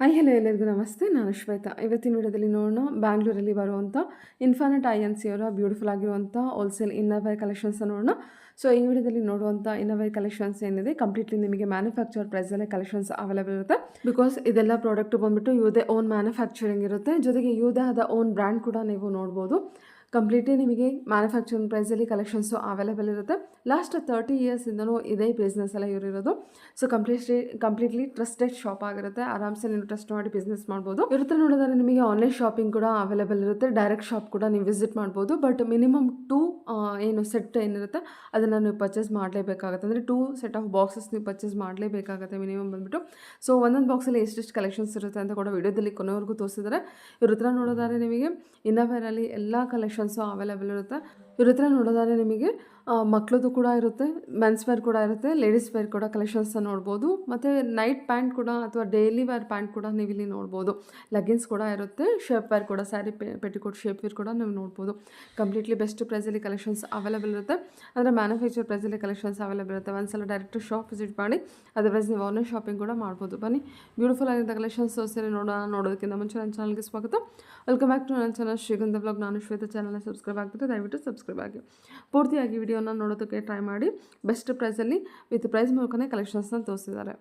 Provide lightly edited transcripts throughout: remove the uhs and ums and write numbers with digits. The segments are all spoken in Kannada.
ಹಾಯ್ ಹಲೋ ಎಲ್ಲರಿಗೂ ನಮಸ್ತೆ. ನಾನು ಶ್ವೇತಾ. ಇವತ್ತಿನ ವಿಡಿಯೋದಲ್ಲಿ ನೋಡೋಣ ಬ್ಯಾಂಗ್ಳೂರಲ್ಲಿ ಬರುವಂಥ ಇನ್ಫಾನೆಟ್ ಐಎನ್ಸಿ ಅವರ ಬ್ಯೂಟಿಫುಲ್ ಆಗಿರುವಂಥ ಹೋಲ್ಸೇಲ್ ಇನ್ನರ್ವೇರ್ ಕಲೆಕ್ಷನ್ಸ್ ನೋಡೋಣ. ಸೊ ಈ ವಿಡಿಯೋದಲ್ಲಿ ನೋಡುವಂಥ ಇನ್ನರ್ವೇರ್ ಕಲೆಕ್ಷನ್ಸ್ ಏನಿದೆ ಕಂಪ್ಲೀಟ್ಲಿ ನಿಮಗೆ ಮ್ಯಾನುಫ್ಯಾಕ್ಚರ್ ಪ್ರೈಸಲ್ಲೇ ಕಲೆಕ್ಷನ್ಸ್ ಅವೈಲೇಬಲ್ ಇರುತ್ತೆ. ಬಿಕಾಸ್ ಇದೆಲ್ಲ ಪ್ರಾಡಕ್ಟ್ ಬಂದುಬಿಟ್ಟು ಇವ್ರದೇ ಓನ್ ಮ್ಯಾನುಫ್ಯಾಕ್ಚರಿಂಗ್ ಇರುತ್ತೆ. ಜೊತೆಗೆ ಇವ್ರದೇ ಆದ ಓನ್ ಬ್ರ್ಯಾಂಡ್ ಕೂಡ ನೀವು ನೋಡ್ಬೋದು. ಕಂಪ್ಲೀಟ್ಲಿ ನಿಮಗೆ ಮ್ಯಾನುಫ್ಯಾಕ್ಚರಿಂಗ್ ಪ್ರೈಸಲ್ಲಿ ಕಲೆಕ್ಷನ್ಸು ಅವೈಲೇಬಲ್ ಇರುತ್ತೆ. ಲಾಸ್ಟ್ 30 ಇಯರ್ಸಿಂದನೂ ಇದೇ ಬಿಸ್ನೆಸ್ಸೆಲ್ಲ ಇವರಿರೋದು. ಸೊ ಕಂಪ್ಲೀಟ್ಲಿ ಟ್ರಸ್ಟೆಡ್ ಶಾಪ್ ಆಗಿರುತ್ತೆ. ಆರಾಮ್ಸೆ ನೀವು ಟ್ರಸ್ಟ್ ಮಾಡಿ ಬಿಸ್ನೆಸ್ ಮಾಡ್ಬೋದು. ಇವ್ರ ಹತ್ರ ನೋಡೋದಾದ್ರೆ ನಿಮಗೆ ಆನ್ಲೈನ್ ಶಾಪಿಂಗ್ ಕೂಡ ಅವೈಲೇಬಲ್ ಇರುತ್ತೆ. ಡೈರೆಕ್ಟ್ ಶಾಪ್ ಕೂಡ ನೀವು ವಿಸಿಟ್ ಮಾಡ್ಬೋದು. ಬಟ್ ಮಿನಿಮಮ್ 2 ಏನು ಸೆಟ್ ಏನಿರುತ್ತೆ ಅದನ್ನು ನೀವು ಪರ್ಚೇಸ್ ಮಾಡಲೇಬೇಕಾಗುತ್ತೆ. ಅಂದರೆ 2 ಸೆಟ್ ಆಫ್ ಬಾಕ್ಸಸ್ ನೀವು ಪರ್ಚೇಸ್ ಮಾಡಲೇಬೇಕಾಗುತ್ತೆ ಮಿನಿಮಮ್ ಬಂದುಬಿಟ್ಟು. ಸೊ ಒಂದೊಂದು ಬಾಕ್ಸಲ್ಲಿ ಎಷ್ಟೆಷ್ಟು ಕಲೆಕ್ಷನ್ಸ್ ಇರುತ್ತೆ ಅಂತ ಕೂಡ ವಿಡಿಯೋದಲ್ಲಿ ಕೊನೆವರೆಗೂ ತೋರಿಸಿದ್ದಾರೆ. ಇವ್ರ ಹತ್ರ ನೋಡೋದಾದ್ರೆ ನಿಮಗೆ ಇನ್ನರ್ವೇರಲ್ಲಿ ಎಲ್ಲ ಕಲೆಕ್ಷನ್ಸು ಅವೈಲೇಬಲ್ ಇರುತ್ತೆ. ಇವ್ರ ಹತ್ರ ನೋಡೋದಾದ್ರೆ ನಿಮಗೆ ಮಕ್ಕಳದು ಕೂಡ ಇರುತ್ತೆ, ಮೆನ್ಸ್ ವೇರ್ ಕೂಡ ಇರುತ್ತೆ, ಲೇಡೀಸ್ ವೇರ್ ಕೂಡ ಕಲೆಕ್ಷನ್ಸ್ನ ನೋಡ್ಬೋದು. ಮತ್ತು ನೈಟ್ ಪ್ಯಾಂಟ್ ಕೂಡ ಅಥವಾ ಡೈಲಿ ವೇರ್ ಪ್ಯಾಂಟ್ ಕೂಡ ನೀವು ಇಲ್ಲಿ ನೋಡ್ಬೋದು. ಲೆಗಿನ್ಸ್ ಕೂಡ ಇರುತ್ತೆ, ಶೇಪ್ ವೇರ್ ಕೂಡ, ಸ್ಯಾರಿ ಪೆಟಿಕೋಟ್ ಶೇಪ್ ವೇರ್ ಕೂಡ ನೀವು ನೋಡ್ಬೋದು. ಕಂಪ್ಲೀಟ್ಲಿ ಬೆಸ್ಟ್ ಪ್ರೈಸಲ್ಲಿ ಕಲೆಕ್ಷನ್ಸ್ ಅವೈಲೇಬಲ್ ಇರುತ್ತೆ. ಅಂದರೆ ಮ್ಯಾನುಫ್ಯಾಕ್ಚರ್ ಪ್ರೈಸಲ್ಲಿ ಕಲೆಕ್ಷನ್ಸ್ ಅವೈಲೇಬಲ್ ಇರುತ್ತೆ. ಒಂದ್ಸಲ ಡೈರೆಕ್ಟ್ ಶಾಪ್ ವಿಸಿಟ್ ಮಾಡಿ, ಅದರ್ವೈಸ್ ನೀವು ಆನ್ಲೈನ್ ಶಾಪಿಂಗ್ ಕೂಡ ಮಾಡ್ಬೋದು. ಬನ್ನಿ ಬ್ಯೂಟಿಫುಲ್ ಆಗಿರೋ ಕಲೆಕ್ಷನ್ಸ್ ಸೇರಿ ನೋಡೋದಕ್ಕಿಂತ ಮುಂಚೆ ನನ್ನ ಚಾನಲ್ಗೆ ಸ್ವಾಗತ. ವೆಲ್ಕಮ್ ಬ್ಯಾಕ್ ಟು ನನ್ನ ಚಾನಲ್ ಶ್ರೀಗಂಧ ಬ್ಲಾಗ್. ನಾನು ಶ್ವೇತಾ. ಚಾನಲ್ನ ಸಬ್ಸ್ಕ್ರೈಬ್ ಆಗ್ತಿದೆ, ದಯವಿಟ್ಟು ಸಬ್ಸ್ಕ್ರೈಬ್ ಆಗಿ. ಪೂರ್ತಿಯಾಗಿ ವಿಡಿಯೋನ ನೋಡೋದಕ್ಕೆ ಟ್ರೈ ಮಾಡಿ. ಬೆಸ್ಟ್ ಪ್ರೈಸಲ್ಲಿ ವಿತ್ ಪ್ರೈಸ್ ಮೂಲಕನೇ ಕಲೆಕ್ಷನ್ಸ್ನ ತೋರಿಸಿದ್ದಾರೆ.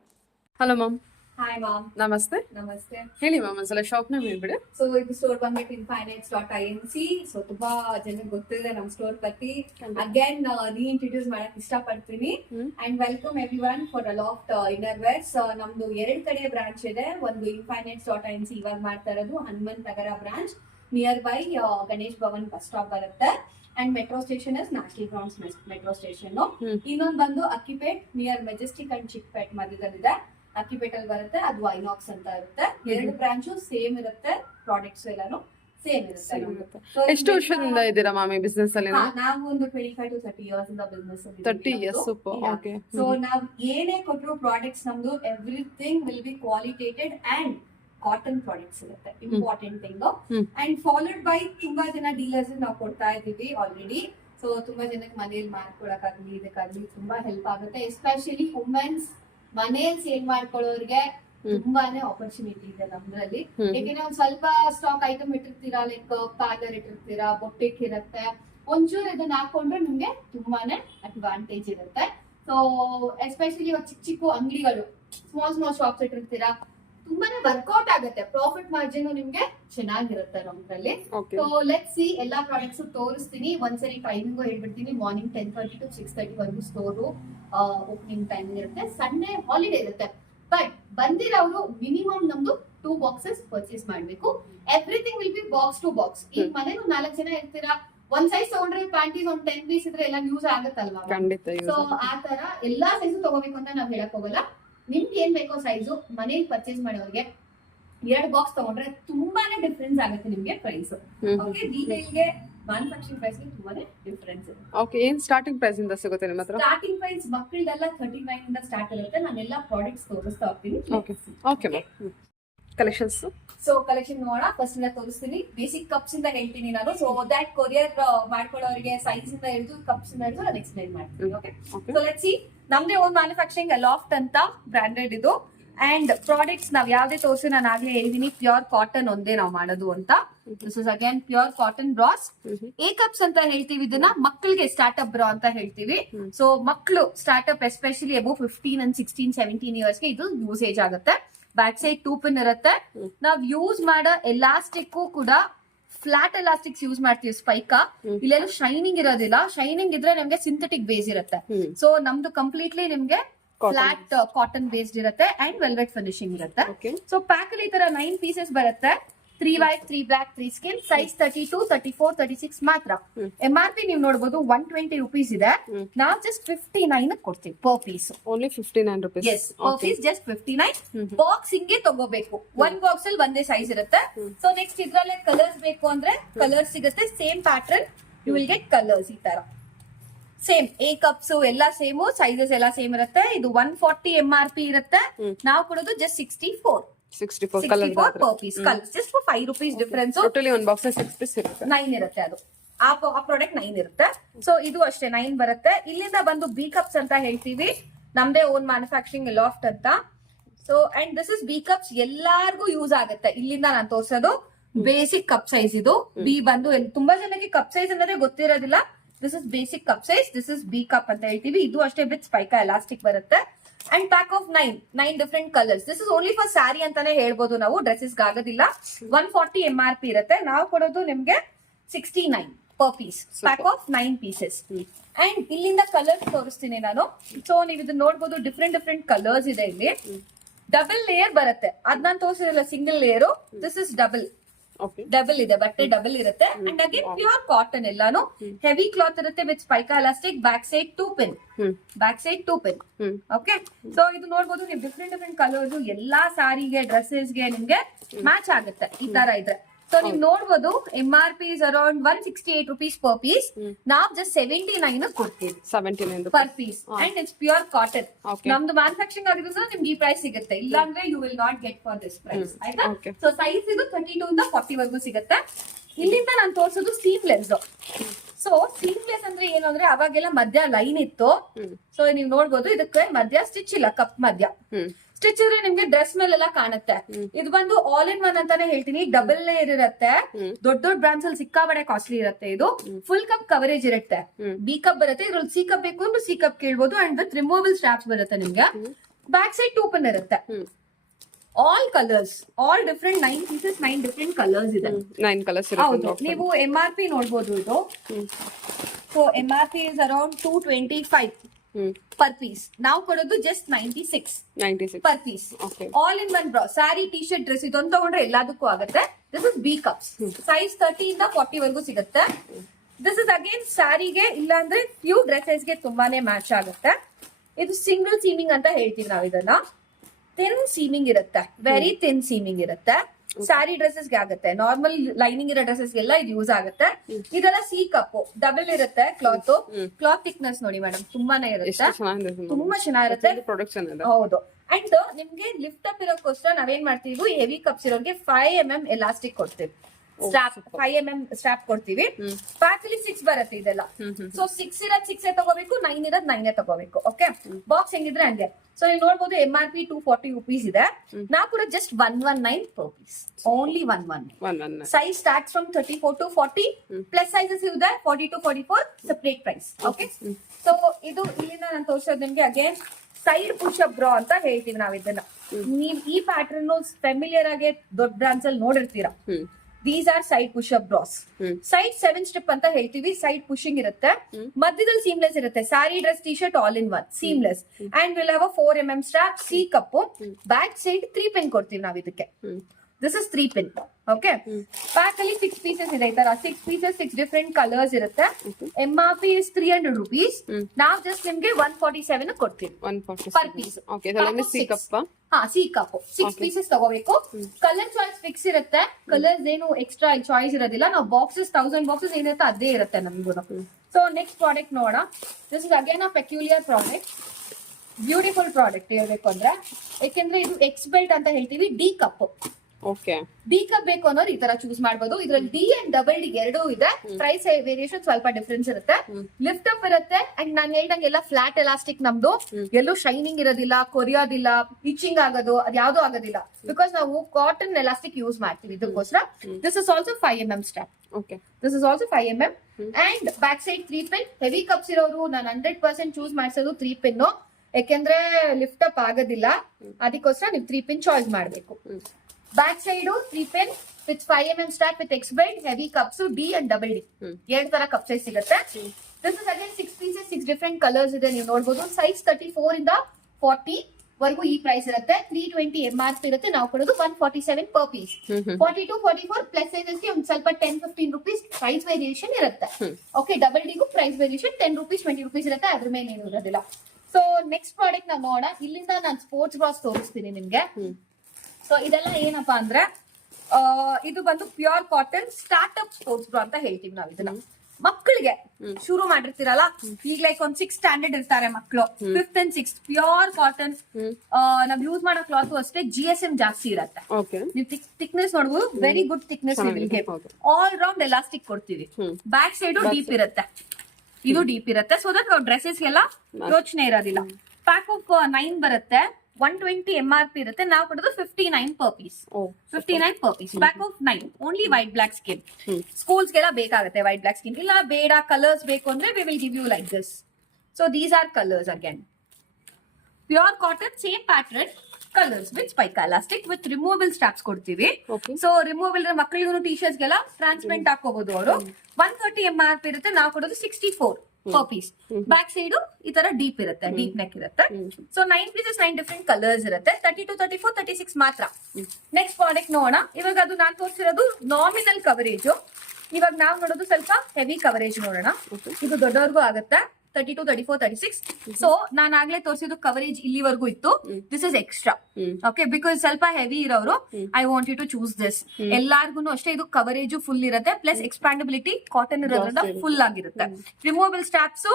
Hello ma'am. Hi ma'am. ನಮಸ್ತೆ. ನಮಸ್ತೆ. ಹೇಳಿ ಮ್ಯಾಮ್ ಒಂದ್ಸಲ ಶಾಪ್ ನೇಮ್ ಹೇಳ್ಬಿಡಿ. ಸೊ ಇದು ಸ್ಟೋರ್ ಬಂದ್ಬಿಟ್ಟು infinites.inc. ಸೊ ತುಂಬಾ ಜನಕ್ಕೆ ಗೊತ್ತಿದೆ ನಮ್ ಸ್ಟೋರ್ ಪತಿ. ಅಗೇನ್ ರೀಇಂಟ್ರೊಡ್ಯೂಸ್ ಮಾಡಕ್ ಇಷ್ಟಪಡ್ತೀನಿ. And welcome everyone for Aloft innerwears. ನಮ್ದು 2 ಕಡೆ ಬ್ರಾಂಚ್ ಇದೆ. ಒಂದು infinites.inc ಇವಾಗ ಮಾಡ್ತಾ ಇರೋದು Hanumanth Nagar branch, near by Ganesh Bhavan bus stop ಬರುತ್ತೆ. And metro station is National Grounds metro station. ಇನ್ನೊಂದು ಬಂದು Akkipet near Majestic and Chickpet ಮಧ್ಯದಲ್ಲಿದೆ. ಅಕ್ಕಿಪೇಟ್ ಅಲ್ಲಿ ಬರುತ್ತೆ, ಅದು ಐನಾಕ್ಸ್ ಅಂತ ಇರುತ್ತೆ. 2 ಬ್ರಾಂಚು ಸೇಮ್ ಇರುತ್ತೆ, ಪ್ರಾಡಕ್ಟ್ಸ್ ಎಲ್ಲಾನು ಸೇಮ್ ಇರುತ್ತೆ. ಎಷ್ಟು ವರ್ಷದಿಂದ ಇದ್ದೀರಾ ಮ್ಯಾಮ್ ಈ ಬಿಸ್ನೆಸ್ ಅಲ್ಲಿ? ನಾವು ಒಂದು 25 to 30 ಇಯರ್ಸ್ ಇಂದ ಬಿಸ್ನೆಸ್ ಅಲ್ಲಿ 30 ಇಯರ್ಸ್. ಸೂಪರ್. ಓಕೆ. ಸೊ ನಾವ್ ಏನೇ ಕೊಟ್ಟರು ಪ್ರಾಡಕ್ಟ್ಸ್ ನಮ್ದು everything will be qualitated and cotton products ಇರುತ್ತೆ. Important thing. And followed by ತುಂಬಾ ಜನ ಡೀಲರ್ಸ್ ನಾವು ಕೊಡ್ತಾ ಇದೀವಿ ಆಲ್ರೆಡಿ. ಸೊ ತುಂಬಾ ಜನಕ್ಕೆ ಮನೇಲಿ ಮಾಡ್ಕೊಳಕ್ಕಾಗ್ಲಿ ಇದಕ್ಕಾಗ್ಲಿ ತುಂಬಾ ಹೆಲ್ಪ್ ಆಗುತ್ತೆ. ಎಸ್ಪೆಷಲಿ ವುಮೆನ್ಸ್ ಮನೇಲಿ ಸೇಲ್ ಮಾಡ್ಕೊಳ್ಳೋರ್ಗೆ ತುಂಬಾನೇ ಆಪರ್ಚುನಿಟಿ ಇದೆ ನಮ್ದ್ರಲ್ಲಿ. ಯಾಕೆಂದ್ರೆ ಒಂದ್ ಸ್ವಲ್ಪ ಸ್ಟಾಕ್ ಐಟಮ್ ಇಟ್ಟಿರ್ತೀರಾ, ಲೈಕ್ ಪಾರ್ಲರ್ ಇಟ್ಟಿರ್ತೀರಾ, ಬೊಟ್ಟಿಕ್ ಇರುತ್ತೆ, ಒಂಚೂರು ಇದನ್ನ ಹಾಕೊಂಡ್ರೆ ನಿಮ್ಗೆ ತುಂಬಾನೇ ಅಡ್ವಾಂಟೇಜ್ ಇರುತ್ತೆ. ಸೊ ಎಸ್ಪೆಷಲಿ ಚಿಕ್ಕ ಚಿಕ್ಕ ಅಂಗಡಿಗಳು, ಸ್ಮಾಲ್ ಶಾಪ್ಸ್ ಇಟ್ಟಿರ್ತೀರಾ, ತುಂಬಾನೇ ವರ್ಕೌಟ್ ಆಗುತ್ತೆ. ಪ್ರಾಫಿಟ್ ಮಾರ್ಜಿನ್ ನಿಮ್ಗೆ ಚೆನ್ನಾಗಿರುತ್ತೆ ನಮ್ದ್ರಲ್ಲಿ. ಸೊ ಲೆಟ್ ಸಿ ಎಲ್ಲಾ ಪ್ರಾಡಕ್ಟ್ಸ್ ತೋರಿಸ್ತೀನಿ. ಒಂದ್ಸರಿ ಟೈಮಿಂಗ್ ಹೇಳ್ಬಿಡ್ತೀನಿ. ಮಾರ್ನಿಂಗ್ 10:30 to 6:30 ವರೆಗೂ ಸ್ಟೋರು ಓಪನಿಂಗ್ ಟೈಮಿಂಗ್ ಇರುತ್ತೆ. ಸಂಡೇ ಹಾಲಿಡೇ ಇರುತ್ತೆ. ಬಟ್ ಬಂದಿರೋರು ಮಿನಿಮಮ್ ನಮ್ದು 2 ಬಾಕ್ಸಸ್ ಪರ್ಚೇಸ್ ಮಾಡ್ಬೇಕು. Everything will be box to box. ಈಗ ಮನೇಲಿ 4 ಜನ ಇರ್ತೀರಾ, ಒಂದ್ ಸೈಜ್ ತಗೊಂಡ್ರೆ ಪ್ಯಾಂಟೀಸ್ ಒಂದ್ 10 ಪೀಸ್ ಇದ್ರೆ ಎಲ್ಲ ಯೂಸ್ ಆಗತ್ತಲ್ವಾ? ಸೊ ಆ ತರ ಎಲ್ಲಾ ಸೈಜ್ ತಗೋಬೇಕು ಅಂತ ನಾವ್ ಹೇಳಕ್ ಹೋಗಲ್ಲ. ನಿಮ್ಗೆ ಏನ್ ಬೇಕೋ ಸೈಜು ಮನೇಲಿ ಪರ್ಚೇಸ್ ಮಾಡೋರಿಗೆ 2 ಬಾಕ್ಸ್ ತಗೊಂಡ್ರೆ ತುಂಬಾನೇ ಡಿಫ್ರೆನ್ಸ್ ಆಗುತ್ತೆ ನಿಮ್ಗೆ ಪ್ರೈಸ್. ಓಕೆ, ಡೀಟೇಲ್ಗೆ ಮ್ಯಾನುಫ್ಯಾಕ್ಚರಿಂಗ್ ಪ್ರೈಸ್ ತುಂಬಾನೇ ಡಿಫ್ರೆನ್ಸ್ ಇದೆ. ಓಕೆ, ಏನ್ ಸ್ಟಾರ್ಟಿಂಗ್ ಪ್ರೈಸ್ ಇಂದ ಸಿಗುತ್ತೆ ನಿಮ್ಮ ಹತ್ರ? ಸ್ಟಾರ್ಟಿಂಗ್ ಪ್ರೈಸ್ ಮಕ್ಕಳದೆಲ್ಲ 39 ಇಂದ ಸ್ಟಾರ್ಟ್ ಇರುತ್ತೆ. ನಾನೆಲ್ಲ ಪ್ರಾಡಕ್ಟ್ಸ್ ತೋರಿಸ್ತಾ ಹೋಗ್ತೀನಿ. Okay okay ma'am. Collections so collection ನೋಡೋಣ. ಫಸ್ಟ್ ಇಂದ ತೋರಿಸ್ತೀನಿ. ಬೇಸಿಕ್ ಕಪ್ಸ್ ಇಂದ ಹೇಳ್ತೀನಿ ನಾನು. ಸೊ ದಟ್ ಕೊರಿಯರ್ ಮಾಡ್ಕೊಳ್ಳೋರಿಗೆ ಸೈಜ್ ಇಂದ ಹಿಡಿದು ಕಪ್ಸ್ ಇಂದ ಹಿಡಿದು ನಾನು ಎಕ್ಸ್ಪ್ಲೈನ್ ಮಾಡ್ತೀನಿ. Okay, so let's see. ನಮ್ದೇ ಓನ್ ಮ್ಯಾನುಫ್ಯಾಕ್ಚರಿಂಗ್ ಅಲಾಫ್ಟ್ ಅಂತ ಬ್ರಾಂಡೆಡ್ ಇದು. ಅಂಡ್ ಪ್ರಾಡಕ್ಟ್ಸ್ ನಾವ್ ಯಾವ್ದೇ ತೋರಿಸಿ ನಾನು ಆಗ್ಲೇ ಹೇಳಿದೀನಿ, ಪ್ಯೂರ್ ಕಾಟನ್ ಒಂದೇ ನಾವು ಮಾಡೋದು ಅಂತ. This is again pure cotton brass. A cups ಅಂತ ಹೇಳ್ತೀವಿ ಇದನ್ನ. ಮಕ್ಕಳಿಗೆ ಸ್ಟಾರ್ಟ್ಅಪ್ ಬ್ರಾ ಅಂತ ಹೇಳ್ತೀವಿ. ಸೊ ಮಕ್ಕಳು ಸ್ಟಾರ್ಟ್ಅಪ್ ಎಸ್ಪೆಷಲಿ ಅಬೌವ್ 15 and 16, 17 ಇಯರ್ಸ್ಗೆ ಇದು ಯೂಸೇಜ್ ಆಗುತ್ತೆ. ಬ್ಯಾಕ್ ಸೈಡ್ 2 ಪಿನ್ ಇರುತ್ತೆ. ನಾವ್ ಯೂಸ್ ಮಾಡೋ ಎಲಾಸ್ಟಿಕ್ ಕೂಡ ಫ್ಲಾಟ್ ಎಲಾಸ್ಟಿಕ್ಸ್ ಯೂಸ್ ಮಾಡ್ತೀವಿ. ಸ್ಪೈಕಾ ಇಲ್ಲೆಲ್ಲೂ ಶೈನಿಂಗ್ ಇರೋದಿಲ್ಲ. ಶೈನಿಂಗ್ ಇದ್ರೆ ನಮ್ಗೆ ಸಿಂಥೆಟಿಕ್ ಬೇಸ್ ಇರುತ್ತೆ. ಸೊ ನಮ್ದು ಕಂಪ್ಲೀಟ್ಲಿ ನಿಮ್ಗೆ ಫ್ಲಾಟ್ ಕಾಟನ್ ಬೇಸ್ಡ್ ಇರುತ್ತೆ ಅಂಡ್ ವೆಲ್ವೆಟ್ ಫಿನಿಶಿಂಗ್ ಇರುತ್ತೆ. ಸೊ ಪ್ಯಾಕ್ ಅಲ್ಲಿ ಈ ತರ 9 ಪೀಸಸ್ ಬರುತ್ತೆ. 3 white, 3 black, 3 skin. ಸೈಜ್ 32, 34, 36 ಮಾತ್ರ. MRP ನೀವು ನೋಡಬಹುದು 120 rupees ಇದೆ. ನಾವು ಜಸ್ಟ್ 59 ಕೊಡ್ತೀವಿ per piece. Only 59 rupees. Yes, per piece just 59. Box ಹಿಂಗೆ ತಗೋಬೇಕು. 1 ಬಾಕ್ಸ್ ಅಲ್ಲಿ ಒಂದೇ ಸೈಜ್ ಇರುತ್ತೆ. ಸೊ ನೆಕ್ಸ್ಟ್ ಇದ್ರಲ್ಲೇ ಕಲರ್ಸ್ ಬೇಕು ಅಂದ್ರೆ ಕಲರ್ ಸಿಗುತ್ತೆ. Same pattern you will get colours ಈ ತರ. ಸೇಮ್ ಎ ಕಪ್ಸ್ ಎಲ್ಲ ಸೇಮ್, ಸೈಜಸ್ ಎಲ್ಲ ಸೇಮ್ ಇರುತ್ತೆ. ಇದು 140 MRP ಇರುತ್ತೆ. ನಾವು ಕೊಡೋದು just 64 per piece. Just for 5 rupees difference. Totally one box 6 piece ಇರುತ್ತೆ. 9 ಇರುತ್ತೆ ಅದು. ಆ ಪ್ರಾಡಕ್ಟ್ 9 ಇರುತ್ತೆ. ಸೊ ಇದು ಅಷ್ಟೇ 9 ಬರುತ್ತೆ. ಇಲ್ಲಿಂದ ಬಂದು ಬಿ ಕಪ್ಸ್ ಅಂತ ಹೇಳ್ತೀವಿ. ನಮ್ದೇ ಓನ್ ಮ್ಯಾನುಫ್ಯಾಕ್ಚರಿಂಗ್ ಲಾಫ್ಟ್ ಅಂತ. So and this is B cups, ಎಲ್ಲಾರ್ಗು ಯೂಸ್ ಆಗುತ್ತೆ. ಇಲ್ಲಿಂದ ನಾನು ತೋರ್ಸೋದು ಬೇಸಿಕ್ ಕಪ್ ಸೈಜ್. ಇದು ಬಿ ಬಂದು ತುಂಬಾ ಜನಕ್ಕೆ ಕಪ್ ಸೈಜ್ ಅನ್ನೋದೇ ಗೊತ್ತಿರೋದಿಲ್ಲ. This is basic cup size, this is B cup ಅಂತ ಹೇಳ್ತೀವಿ. ಇದು ಅಷ್ಟೇ ವಿತ್ ಸ್ಪೈಕಾ ಎಲಾಸ್ಟಿಕ್ ಬರುತ್ತೆ. And pack of 9 different colours. This is only for sari ಅಂತಾನೆ ಹೇಳ್ಬೋದು ನಾವು, ಡ್ರೆಸ್ಸಸ್ ಆಗೋದಿಲ್ಲ. 140 MRP ಇರುತ್ತೆ. ನಾವು ಕೊಡೋದು ನಿಮ್ಗೆ 69 per piece, pack of 9 pieces. And ಇಲ್ಲಿಂದ ಕಲರ್ಸ್ ತೋರಿಸ್ತೀನಿ ನಾನು. ಸೊ ನೀವು ಇದನ್ನ ನೋಡ್ಬೋದು, ಡಿಫ್ರೆಂಟ್ ಕಲರ್ಸ್ ಇದೆ ಇಲ್ಲಿ. ಡಬಲ್ ಲೇಯರ್ ಬರುತ್ತೆ, ಅದ್ ನಾನು ತೋರಿಸಿರಲ್ಲ single layer. This is double ಇದೆ, ಬಟ್ಟೆ ಡಬಲ್ ಇರುತ್ತೆ. ಅಂಡ್ ಅಗೇನ್ ಪ್ಯೂರ್ ಕಾಟನ್ ಎಲ್ಲಾನು. ಹೆವಿ ಕ್ಲಾತ್ ಇರುತ್ತೆ ವಿತ್ ಸ್ಪೈಕಾ elastic. Back side 2 pin. Okay, so ಇದು ನೋಡ್ಬೋದು ನೀವು, ಡಿಫ್ರೆಂಟ್ ಕಲರ್ಸ್ ಎಲ್ಲಾ ಸಾರಿಗೆ, ಡ್ರೆಸ್ಸಸ್ಗೆ ನಿಮ್ಗೆ ಮ್ಯಾಚ್ ಆಗುತ್ತೆ ಈ ತರ ಇದ್ರೆ. ಸೊ ನೀವು ನೋಡ್ಬೋದು, MRP is around 168 rupees per piece. ನಾವು ಜಸ್ಟ್ 79 ಕೊಡ್ತೀವಿ, 79 per piece. And it's pure cotton. ನಮ್ದು ಮ್ಯಾನುಫ್ಯಾಕ್ಚರಿಂಗ್ ಆಗಿರೋದ್ರಿಂದ ನಿಮ್ಗೆ ಈ ಪ್ರೈಸ್ ಸಿಗುತ್ತೆ, ಇಲ್ಲಾಂದ್ರೆ you will not get for this price. ಆಯ್ತಾ? ಸೊ ಸೈಜ್ ಇದು 32 ಇಂದ 40 ವರೆಗೂ ಸಿಗುತ್ತೆ. ಇಲ್ಲಿಂದ ನಾನು ತೋರಿಸೋದು ಸೀಮ್ಲೆಸ್. ಸೊ ಸೀಮ್ಲೆಸ್ ಅಂದ್ರೆ ಏನು ಅಂದ್ರೆ, ಅವಾಗೆಲ್ಲ ಮಧ್ಯ ಲೈನ್ ಇತ್ತು. ಸೊ ನೀವು ನೋಡ್ಬೋದು, ಇದಕ್ಕೆ ಮಧ್ಯ ಸ್ಟಿಚ್ ಇಲ್ಲ, ಕಪ್ ಮಧ್ಯ ಸ್ಟಿಚ್ ಇದ್ರೆ ನಿಮ್ಗೆ ಡ್ರೆಸ್ ಮೇಲೆಲ್ಲ ಕಾಣುತ್ತೆ. ಇದು ಬಂದು ಆಲ್ ಇನ್ ಒನ್ ಅಂತಾನೆ ಹೇಳ್ತೀನಿ. ಡಬಲ್ ಲೇಯರ್ ಇರುತ್ತೆ, ದೊಡ್ಡ ಬ್ರಾಂಡ್ಸ್ ಅಲ್ಲಿ ಸಿಕ್ಕಾಬಡೆ ಕಾಸ್ಟ್ಲಿ ಇರುತ್ತೆ. ಇದು ಫುಲ್ ಕಪ್ ಕವರೇಜ್ ಇರುತ್ತೆ. ಬಿ ಕಪ್ ಬರುತ್ತೆ, ಇದ್ರಲ್ಲಿ ಸಿ ಕಪ್ ಬೇಕು ಅಂದ್ರೆ ಸಿ ಕಪ್ ಕೇಳ್ಬೋದು. ಅಂಡ್ ವಿತ್ ರಿಮೂವಬಲ್ ಸ್ಟ್ರಾಪ್ಸ್ ಬರುತ್ತೆ ನಿಮ್ಗೆ. ಬ್ಯಾಕ್ ಸೈಡ್ 2 ಪಿನ್ ಇರುತ್ತೆ. All colours, all different 9 pieces, 9 different colours ಇದೆ. 9 ಕಲರ್ಸ್. ಹೌದು, ನೀವು MRP ನೋಡ್ಬೋದು ಇದು. ಸೊ MRP is around 225 per piece. ನಾವು ಕೊಡೋದು just 96 per piece. All in one bra, sari, T shirt, dress ಇದೊಂದು ತಗೊಂಡ್ರೆ ಎಲ್ಲದಕ್ಕೂ ಆಗುತ್ತೆ. This is B cups, size 30 ಇಂದ 40 ವರೆಗೂ ಸಿಗುತ್ತೆ. ದಿಸ್ ಇಸ್ ಅಗೇನ್ ಸ್ಯಾರಿಗೆ, ಇಲ್ಲಾಂದ್ರೆ ಫ್ಯೂ ಡ್ರೆಸ್ಸಸ್ಗೆ ತುಂಬಾನೇ ಮ್ಯಾಚ್ ಆಗುತ್ತೆ. ಇದು ಸಿಂಗಲ್ ಸೀಮಿಂಗ್ ಅಂತ ಹೇಳ್ತೀವಿ ನಾವು ಇದನ್ನ. ಥಿನ್ ಸೀಮಿಂಗ್ ಇರುತ್ತೆ, ವೆರಿ ಥಿನ್ ಸೀಮಿಂಗ್ ಇರುತ್ತೆ. ಸ್ಯಾರಿ ಡ್ರೆಸ್ಸಸ್ಗೆ ಆಗುತ್ತೆ, ನಾರ್ಮಲ್ ಲೈನಿಂಗ್ ಇರೋ ಡ್ರೆಸ್ಸಸ್ಗೆಲ್ಲ ಇದು ಯೂಸ್ ಆಗುತ್ತೆ. ಇದೆಲ್ಲ ಸಿ ಕಪ್, ಡಬಲ್ ಇರುತ್ತೆ ಕ್ಲಾತ್ ಥಿಕ್ನೆಸ್ ನೋಡಿ ಮೇಡಮ್, ತುಂಬಾನೇ ಇರುತ್ತೆ, ತುಂಬಾ ಚೆನ್ನಾಗಿರುತ್ತೆ. ಹೌದು. ಅಂಡ್ ನಿಮ್ಗೆ ಲಿಫ್ಟ್ ಅಪ್ ಇರೋಕ್ಕೋಸ್ಕರ ನಾವೇನ್ ಮಾಡ್ತೀವಿ, ಹೆವಿ ಕಪ್ಸ್ ಇರೋರಿಗೆ 5 mm ಎಲಾಸ್ಟಿಕ್ ಕೊಡ್ತೀವಿ. ಸ್ಟ್ರಾಪ್ 5 mm ಸ್ಟ್ರಾಪ್ ಕೊಡ್ತೀವಿ. ಪ್ಯಾಕ್ ಅಲ್ಲಿ 6 ಬರುತ್ತೆ ಇದೆಲ್ಲ. ಸೊ 6 ಇರೋದ್ 6 ತಗೋಬೇಕು, 9 ಇರೋದ್ 9 ತಗೋಬೇಕು. ಓಕೆ, ಬಾಕ್ಸ್ ಹೆಂಗಿದ್ರೆ ಹಂಗೆ. ಸೊ ನೀವು ನೋಡ್ಬೋದು, MRP 240 rupees ಇದೆ. ನಾವು ಕೂಡ just 119 per piece, only 119. Size starts from 34 to 40. Plus sizes ಇದೆ 40 to 44, separate price. Okay, so ಇದು ಇಲ್ಲಿಂದ ನಾನು ತೋರಿಸೋದು ನಿಮ್ಗೆ again side push up bra ಅಂತ ಹೇಳ್ತೀವಿ ನಾವು ಇದನ್ನ. ನೀವ್ ಈ ಪ್ಯಾಟರ್ನ್ ಫೆಮಿಲಿಯರ್ ಆಗಿ ದೊಡ್ಡ ಬ್ರಾಂಡ್ಸ್ ಅಲ್ಲಿ ನೋಡಿರ್ತೀರಾ. These are side push up bras. Side 7 step ಅಂತ ಹೇಳ್ತೀವಿ. ಸೈಡ್ ಪುಷಿಂಗ್ ಇರುತ್ತೆ, ಮಧ್ಯದಲ್ಲಿ ಸೀಮ್ಲೆಸ್ ಇರುತ್ತೆ. Sari, dress, T shirt all in one seamless. And will have 4 mm strap, C cup. Back side 3 pin ಕೊಡ್ತೀವಿ ನಾವು ಇದಕ್ಕೆ. This is 3 pin. Okay, pack ಅಲ್ಲಿ 6 ಪೀಸಸ್ ಇದೆ. ಈ ತರ 6 ಪೀಸಸ್, 6 ಡಿಫರೆಂಟ್ ಕಲರ್ಸ್ ಇರುತ್ತೆ. MRP is 300 rupees. ನಾವು ಜಸ್ಟ್ ನಿಮ್ಗೆ 147 ಕೊಡ್ತೀವಿ per piece. C cup 6 pieces ತಗೋಬೇಕು. ಕಲರ್ ಚಾಯ್ಸ್ ಫಿಕ್ಸ್ ಇರುತ್ತೆ, ಕಲರ್ಸ್ ಏನು ಎಕ್ಸ್ಟ್ರಾ ಚಾಯ್ಸ್ ಇರೋದಿಲ್ಲ. ನಾವು ಬಾಕ್ಸಸ್ 1000 ಬಾಕ್ಸಸ್ ಏನಿರುತ್ತೆ ಅದೇ ಇರುತ್ತೆ ನಮ್ಗೂ. ಸೊ ನೆಕ್ಸ್ಟ್ ಪ್ರಾಡಕ್ಟ್ ನೋಡೋಣ. This is again a peculiar product, beautiful product ಹೇಳ್ಬೇಕು ಅಂದ್ರೆ. ಯಾಕೆಂದ್ರೆ ಇದು ಎಕ್ಸ್ ಬೆಲ್ಟ್ ಅಂತ ಹೇಳ್ತೀವಿ. D cup. Okay, D cup ಬೇಕು ಅನ್ನೋರು ಈ ತರ ಚೂಸ್ ಮಾಡಬಹುದು. ಇದ್ರಲ್ಲಿ ಡಿ ಅಂಡ್ ಡಬಲ್ ಡಿ ಎರಡೂ ಇದೆ. ಪ್ರೈಸ್ ವೇರಿಯೇಷನ್ ಸ್ವಲ್ಪ ಡಿಫ್ರೆನ್ಸ್ ಇರುತ್ತೆ. ಲಿಫ್ಟ್ ಅಪ್ ಇರುತ್ತೆ. ಅಂಡ್ ನಾನು ಹೇಳ್ದಂಗೆ ಎಲ್ಲ ಫ್ಲಾಟ್ ಎಲಾಸ್ಟಿಕ್ ನಮ್ದು. ಎಲ್ಲೂ ಶೈನಿಂಗ್ ಇರೋದಿಲ್ಲ, ಕೊರಿಯೋದಿಲ್ಲ, ಇಚಿಂಗ್ ಆಗೋದು ಅದು ಯಾವ್ದು ಆಗೋದಿಲ್ಲ. ಬಿಕಾಸ್ ನಾವು ಕಾಟನ್ ಎಲಾಸ್ಟಿಕ್ ಯೂಸ್ ಮಾಡ್ತೀವಿ ಇದಕ್ಕೋಸ್ಕರ. This is also 5 mm strap. Okay, this is also 5 mm. And back side 3 pin. Heavy cups ಇರೋರು ನಾನು 100% ಚೂಸ್ ಮಾಡಿಸೋದು 3 ಪಿನ್. ಯಾಕೆಂದ್ರೆ ಲಿಫ್ಟ್ ಅಪ್ ಆಗೋದಿಲ್ಲ, ಅದಕ್ಕೋಸ್ಕರ ನೀವು 3 ಪಿನ್ ಚಾಯ್ಸ್ ಮಾಡಬೇಕು. Back side 3 pin with 5 mm strap with X belt, heavy cups, D and double D 2 ತರ ಕಪ್ ಸೈಜ್ ಸಿಗುತ್ತೆ. This is again 6 pieces, 6 different colours ಇದೆ. ನೀವು ನೋಡಬಹುದು. ಸೈಜ್ 34 ಇಂದ 40 ವರೆಗೂ ಈ ಪ್ರೈಸ್ ಇರುತ್ತೆ. 320 MRP ಇರುತ್ತೆ. ನಾವು ಕೊಡೋದು 147 ಪರ್ ಪೀಸ್. 42, 44 ಪ್ಲಸ್ ಸೈಜಸ್ಗೆ ಒಂದು ಸ್ವಲ್ಪ 10-15 rupees ಪ್ರೈಸ್ ವೇರಿಯೇಷನ್ ಇರುತ್ತೆ. ಓಕೆ, ಡಬಲ್ ಡಿಗೂ ಪ್ರೈಸ್ ವೇರಿಯೇಷನ್ 10 rupees, 20 rupees ಇರುತ್ತೆ. ಅದ್ರ ಮೇಲೆ ಏನು ಇರೋದಿಲ್ಲ. ಸೊ ನೆಕ್ಸ್ಟ್ ಪ್ರಾಡಕ್ಟ್ ನಾವು ನೋಡೋಣ. ಇಲ್ಲಿಂದ ನಾನು ಸ್ಪೋರ್ಟ್ಸ್ ಬ್ರಾಸ್ ತೋರಿಸ್ತೀನಿ ನಿಮ್ಗೆ. ಸೊ ಇದೆಲ್ಲ ಏನಪ್ಪಾ ಅಂದ್ರೆ, ಇದು ಬಂದು ಪ್ಯೂರ್ ಕಾಟನ್ ಸ್ಟಾರ್ಟ್ಅಪ್ ಸ್ಪೋರ್ಟ್ಸ್ ಬ್ರಾ ಅಂತ ಹೇಳ್ತೀವಿ ನಾವು ಇದನ್ನ. ಮಕ್ಕಳಿಗೆ ಶುರು ಮಾಡಿರ್ತೀರಲ್ಲ, ಈಗ ಲೈಕ್ ಒಂದು 6th ಸ್ಟ್ಯಾಂಡರ್ಡ್ ಇರ್ತಾರೆ ಮಕ್ಕಳು, 5th and 6th, pure cotton. ನಾವ್ ಯೂಸ್ ಮಾಡೋ ಕ್ಲಾತ್ ಅಷ್ಟೇ GSM ಜಾಸ್ತಿ ಇರತ್ತೆ. ನೀವು ಥಿಕ್ನೆಸ್ ನೋಡ್ಬೋದು, very good thickness. All round elastic ಕೊಡ್ತೀವಿ. ಬ್ಯಾಕ್ ಸೈಡ್ ಡೀಪ್ ಇರುತ್ತೆ, ಇದು ಡೀಪ್ ಇರುತ್ತೆ. ಸೊ ದಟ್ ಡ್ರೆಸ್ಸಸ್ಗೆಲ್ಲ ಯೋಚನೆ ಇರೋದಿಲ್ಲ. ಪ್ಯಾಕ್ ಆಫ್ 9 ಬರುತ್ತೆ. 120 MRP ಇರುತ್ತೆ, ನಾವು ಕೊಡೋದು 59 per piece. O 59 per piece. Pack of 9. Only white black skin. Schools ಬೇಕಾಗುತ್ತೆ white black skin. ಇಲ್ಲ ಬೇಡ ಕಲರ್ಸ್ ಬೇಕು ಅಂದ್ರೆ we will give you like this. So these are colors again. Pure cotton, same pattern, colors with spike elastic with removable straps ಕೊಡ್ತೀವಿ. Okay. ಸೊ ರಿಮೂವಲ್ ಮಕ್ಕಳಿಗೂ ಟೀ ಶರ್ಟ್ಸ್ ಗೆಲ್ಲ ಟ್ರಾನ್ಸ್ಪರೆಂಟ್ ಹಾಕೋಬಹುದು ಅವರು. 130 MRP ಇರುತ್ತೆ, ನಾವು ಕೊಡೋದು 64 per piece. ಬ್ಯಾಕ್ ಸೈಡ್ ಈ ತರ ಡೀಪ್ ಇರುತ್ತೆ, ಡೀಪ್ ನೆಕ್ ಇರುತ್ತೆ. ಸೊ 9 pieces 9 ಡಿಫ್ರೆಂಟ್ ಕಲರ್ಸ್ ಇರುತ್ತೆ. 32, 34, 36 ಮಾತ್ರ. ನೆಕ್ಸ್ಟ್ ಪ್ರಾಡಕ್ಟ್ ನೋಡೋಣ. ಇವಾಗ ಅದು ನಾನು ತೋರಿಸಿರೋದು ನಾಮಿನಲ್ ಕವರೇಜ್. ಇವಾಗ ನಾವು ನೋಡೋದು ಸ್ವಲ್ಪ ಹೆವಿ ಕವರೇಜ್ ನೋಡೋಣ. ಇದು ದೊಡ್ಡವ್ರಿಗೂ ಆಗುತ್ತೆ, 32, 34, 36. ಸೊ ನಾನು ಆಗ್ಲೇ ತೋರಿಸಿದ್ದು ಕವರೇಜ್ ಇಲ್ಲಿವರೆಗೂ ಇತ್ತು. This is extra. Okay, because ಸ್ವಲ್ಪ ಹೆವಿ ಇರೋರು I want you to choose this. ಎಲ್ಲಾರ್ಗು ಅಷ್ಟೇ ಇದು ಕವರೇಜ್ ಫುಲ್ ಇರುತ್ತೆ, ಪ್ಲಸ್ ಎಕ್ಸ್ಪ್ಯಾಂಡಬಿಲಿಟಿ ಕಾಟನ್ ಇರೋದ್ರಿಂದ ಫುಲ್ ಆಗಿರುತ್ತೆ. ರಿಮೂವಬಲ್ ಸ್ಟ್ರಾಪ್ಸ್,